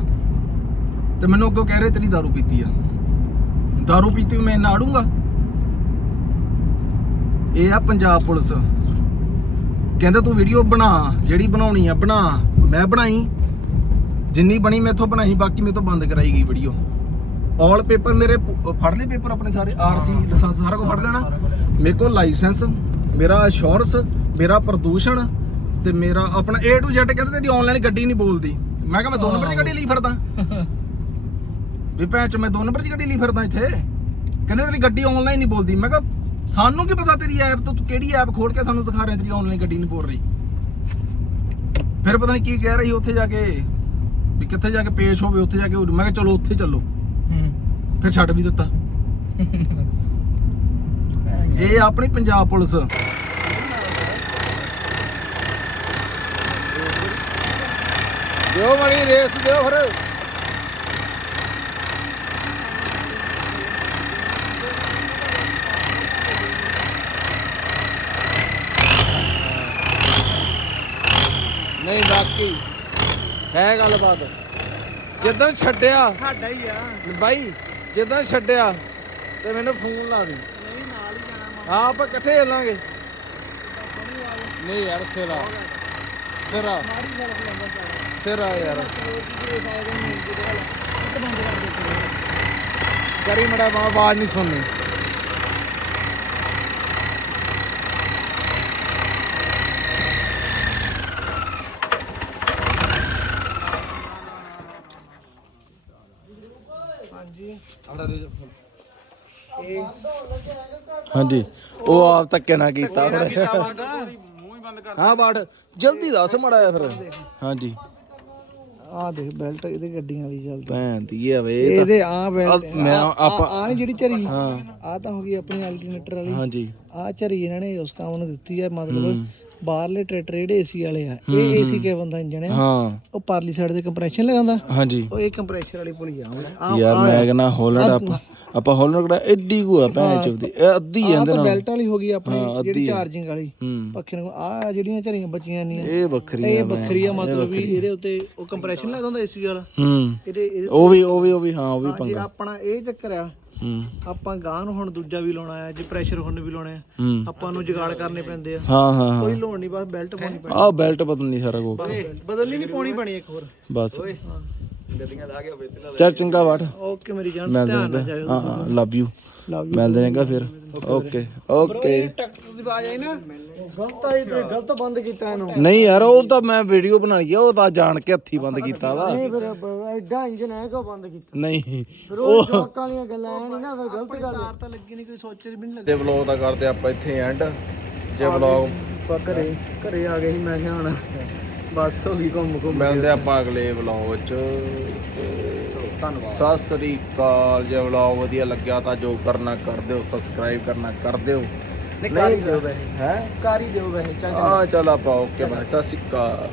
ਤੇ ਮੈਨੂੰ ਅੱਗੋਂ ਕਹਿ ਰਹੇ ਤੇਰੀ दारू ਪੀਤੀ ਆ दारू ਪੀਤੀ ਮੈਂ ਨਾੜੂੰਗਾ ਇਹ ਆ ਪੰਜਾਬ ਪੁਲਿਸ ਕਹਿੰਦਾ ਤੂੰ ਵੀਡੀਓ ਬਣਾ ਜਿਹੜੀ ਬਣਾਉਣੀ ਆ ਬਣਾ ਮੈਂ ਬਣਾਈ ਜਿੰਨੀ ਬਣੀ ਮੈਥੋਂ ਬਣਾਈ ਬਾਕੀ ਮੇਥੋਂ ਬੰਦ ਕਰਾਈ ਗਈ ਵੀਡੀਓ ਆਲ ਪੇਪਰ ਮੇਰੇ ਪ- ਫੜ ਲਏ ਪੇਪਰ ਆਪਣੇ ਸਾਰੇ ਆਰਸੀ ਲਾਇਸੈਂਸ ਸਾਰਾ ਕੁਝ ਫੜ ਲੈਣਾ ਮੇਰੇ ਕੋਲ ਲਾਇਸੈਂਸ ਮੇਰਾ ਅਸ਼ੋਰੈਂਸ ਮੇਰਾ ਪ੍ਰਦੂਸ਼ਣ ਤੇ ਮੇਰਾ ਆਪਣਾ A to Z ਕਹਿੰਦੇ ਤੇਰੀ ਆਨਲਾਈਨ ਗੱਡੀ ਨਹੀਂ ਬੋਲਦੀ ਮੈਂ ਕਿਹਾ ਮੈਂ ਦੋ ਨੰਬਰ ਦੀ ਗੱਡੀ ਲਈ ਫਿਰਦਾ ਵੀ ਭੈਣ ਚ ਮੈਂ ਦੋ ਨੰਬਰ ਦੀ ਗੱਡੀ ਲਈ ਫਿਰਦਾ ਇੱਥੇ? ਕਹਿੰਦੇ ਤੇਰੀ ਗੱਡੀ ਆਨਲਾਈਨ ਨਹੀਂ ਬੋਲਦੀ। ਮੈਂ ਕਿਹਾ ਸਾਨੂੰ ਕੀ ਪਤਾ ਤੇਰੀ ਐਪ ਤੋਂ ਤੂੰ ਕਿਹੜੀ ਐਪ ਖੋਲ ਕੇ ਸਾਨੂੰ ਦਿਖਾ ਰਿਹਾ ਤੇਰੀ ਆਨਲਾਈਨ ਗੱਡੀ ਨਹੀਂ ਬੋਲ ਰਹੀ? ਫਿਰ ਪਤਾ ਨਹੀਂ ਕੀ ਕਹਿ ਰਹੀ ਉੱਥੇ ਜਾ ਕੇ ਵੀ ਕਿੱਥੇ ਜਾ ਕੇ ਪੇਸ਼ ਹੋਵੇ ਉੱਥੇ ਜਾ ਕੇ ਹੋ- ਮੈਂ ਕਿਹਾ ਚਲੋ ਉੱਥੇ ਚੱਲੋ। ਹੂੰ। ਫਿਰ ਛੱਡ ਵੀ ਦਿੱਤਾ। ਇਹ ਆਪਣੀ ਪੰਜਾਬ ਪੁਲਿਸ। ਦਿਓ ਮਣੀ ਰੇਸ ਦਿਓ ਫਿਰ। ਨਹੀਂ ਬਾਕੀ ਹੈ ਗੱਲਬਾਤ। ਜਿੱਦਣ ਛੱਡਿਆ ਸਾਡਾ ਹੀ ਆ। ਬਾਈ ਜਿੱਦਾਂ ਛੱਡਿਆ ਤੇ ਮੈਨੂੰ ਫੋਨ ਲਾ ਦੇ। ਹਾਂ ਆਪਾਂ ਇਕੱਠੇ ਚੱਲਾਂਗੇ। ਨਹੀਂ ਯਾਰ ਸਿਰਾ ਸਿਰਾ ਸਿਰਾ ਯਾਰ। ਕਰੀ ਮੜਾ ਆਵਾਜ਼ ਨਹੀਂ ਸੁਣਨੀ। ਹਾਂਜੀ। ਉਹ ਆਪ ਧੱਕੇ ਨਾ ਕੀਤਾ ਮੂੰਹ ਹੀ ਬੰਦ ਕਰ ਹਾਂ ਬਾੜ ਜਲਦੀ ਦੱਸ ਮੜਾ ਫਿਰ। ਹਾਂਜੀ। ਆ ਦੇਖ ਬੈਲਟ ਇਹਦੇ ਗੱਡੀਆਂ ਵਾਲੀ ਚੱਲਦੀ। ਭੈਣ ਦੀ ਆ ਵੇ ਇਹ ਇਹਦੇ ਆ ਬੈਲਟ। ਮੈਂ ਆਪਾਂ ਆ ਨੀ ਜਿਹੜੀ ਝਰੀ? ਹਾਂ। ਆ ਤਾਂ ਹੋ ਗਈ ਆਪਣੀ ਅਲਟਰਨੇਟਰ ਵਾਲੀ। ਹਾਂਜੀ। ਆ ਝਰੀ ਇਹਨਾਂ ਨੇ ਉਸ ਕੰਮ ਨੂੰ ਦਿੱਤੀ ਹੈ ਮਤਲਬ ਬਾਹਰਲੇ ਟਰੈਕਟਰ ਜਿਹੜੇ ਏਸੀ ਵਾਲੇ ਆ ਇਹ ਏਸੀ ਕੇ ਬੰਦਾ ਇੰਜਣ ਆ? ਹਾਂ। ਉਹ ਪਰਲੀ ਸਾਈਡ ਤੇ ਕੰਪਰੈਸ਼ਨ ਲਗਾਉਂਦਾ? ਹਾਂਜੀ। ਉਹ ਇਹ ਕੰਪਰੈਸ਼ਰ ਵਾਲੀ ਪੁਲੀ ਆ ਆ ਯਾਰ ਮੈਂ ਕਹਿੰਦਾ ਹੋਲਡ ਆਪਾਂ ਆਪਾਂ ਹੋਲਡ ਕਿਹੜਾ ਐਡੀ ਕੁ ਆ ਭੈਣ ਚੋਦੀ ਇਹ ਅੱਧੀ ਆ ਆ ਇਹਦੇ ਤਾਂ ਨਾਲ। ਬੈਲਟ ਵਾਲੀ ਹੋ ਗਈ ਆਪਣੀ ਹਾਂ, ਅੱਧੀ ਜਿਹੜੀ ਆ। ਚਾਰਜਿੰਗ ਵਾਲੀ। ਹੂੰ। ਪੱਖੇ ਨੂੰ ਆ ਜਿਹੜੀਆਂ ਝਰੀਆਂ ਬਚੀਆਂ ਨਹੀਂ ਇਹ ਵੱਖਰੀ ਇਹ ਆ ਵੱਖਰੀ ਆ ਮਤਲਬ ਵੀ ਇਹਦੇ ਉੱਤੇ ਉਹ ਕੰਪਰੈਸ਼ਨ ਲੱਗਦਾ ਹੁੰਦਾ ਏਸੀ ਵਾਲਾ। ਹੂੰ। ਇਹਦੇ ਇਹਦੇ ਉਹ ਵੀ ਉਹ ਵੀ ਉਹ ਵੀ ਹਾਂ ਉਹ ਵੀ ਜੇ ਪੰਗਾ। ਆਪਣਾ ਇਹ ਚੱਕਰ ਆ ਹੂੰ। ਆਪਾਂ ਗਾਂ ਨੂੰ ਹੁਣ ਦੂਜਾ ਵੀ ਲਾਉਣਾ ਆ ਜੇ ਪ੍ਰੈਸ਼ਰ ਹੁਣ ਵੀ ਲਾਉਣਾ ਆ ਹੂੰ। ਆਪਾਂ ਨੂੰ ਜੁਗਾੜ ਕਰਨੇ ਪੈਂਦੇ ਆ। ਹਾਂ ਹਾਂ ਹਾਂ। ਕੋਈ ਲੋੜ ਨਹੀਂ ਬਸ ਬੈਲਟ ਪਾਉਣੀ ਪੈਣੀ। ਆਹ ਬੈਲਟ ਬਦਲ ਨਹੀਂ ਸਾਰਾ ਕੋ ਬਦਲਣੀ ਨਹੀਂ ਪਾਉਣੀ ਪੈਣੀ ਇੱਕ ਹੋਰ। ਬਸ। ਚੱਲ ਚੰਗਾ ਬਾਟ ਓਕੇ ਮੇਰੀ ਜਾਨ ਮਿਲਦੇ ਧਿਆਨ ਨਾਲ ਹਾਂ ਜਾਇਓ ਹਾਂ ਹਾਂ ਲਵ ਯੂ ਲਵ ਮਿਲਦੇ ਜਾਂਗਾ ਫਿਰ। ਓਕੇ ਓਕੇ ਟਰੈਕਟਰ ਦੀ ਆਵਾਜ਼ ਆਈ ਨਾ। ਗਲਤ ਆਈ ਤੇ ਗਲਤ ਬੰਦ ਕੀਤਾ ਇਹਨੂੰ। ਨਹੀਂ ਯਾਰ ਉਹ ਤਾਂ ਮੈਂ ਵੀਡੀਓ ਬਣਾ ਲਈ ਆ, ਉਹ ਤਾਂ ਜਾਣ ਕੇ ਹੱਥੀ ਬੰਦ ਕੀਤਾ ਵਾ। ਫਿਰ ਐਡਾ ਇੰਜਨ ਹੈ ਕੋ ਬੰਦ ਕੀਤਾ। ਨਹੀਂ। ਫਿਰ ਉਹ ਜੋਕਾਂ ਵਾਲੀਆਂ ਗੱਲਾਂ ਐ ਨਹੀਂ ਨਾ ਫਿਰ ਗਲਤ ਗੱਲ ਤਾਰ ਤਾਂ ਲੱਗੀ ਨਹੀਂ ਕੋਈ ਸੋਚ ਵੀ ਨਹੀਂ ਤੇ ਵਲੌਗ ਦਾ ਕਰਦੇ ਆਪਾਂ ਇੱਥੇ ਐਂਡ ਜੇ ਵਲੌਗ ਲੱਗਾ ਘਰੇ ਘਰੇ ਆ ਗਏ ਸੀ ਮੈਂ ਕਿਹਾ ਹੁਣ। ਬਸ ਹੋ ਗਈ ਘੁੰਮ ਘੁੰਮ ਮਿਲਦੇ ਆਪਾਂ ਅਗਲੇ ਵਲੌਗ 'ਚ ਧੰਨਵਾਦ ਸਤਿ ਸ੍ਰੀ ਅਕਾਲ ਜੇ ਵਲੌਗ ਵਧੀਆ ਲੱਗਿਆ ਤਾਂ ਜੋ ਕਰਨਾ ਕਰ ਦਿਓ ਸਬਸਕ੍ਰਾਈਬ ਕਰਨਾ ਕਰ ਦਿਓ ਨਹੀਂ ਦਿਓ ਹੈ? ਕਰ ਹੀ ਦਿਓ ਵੈਸੇ ਚੱਲ ਆ ਚੱਲ ਆਪਾਂ ਓਕੇ ਬਾਈ ਸਤਿ ਸ੍ਰੀ ਅਕਾਲ।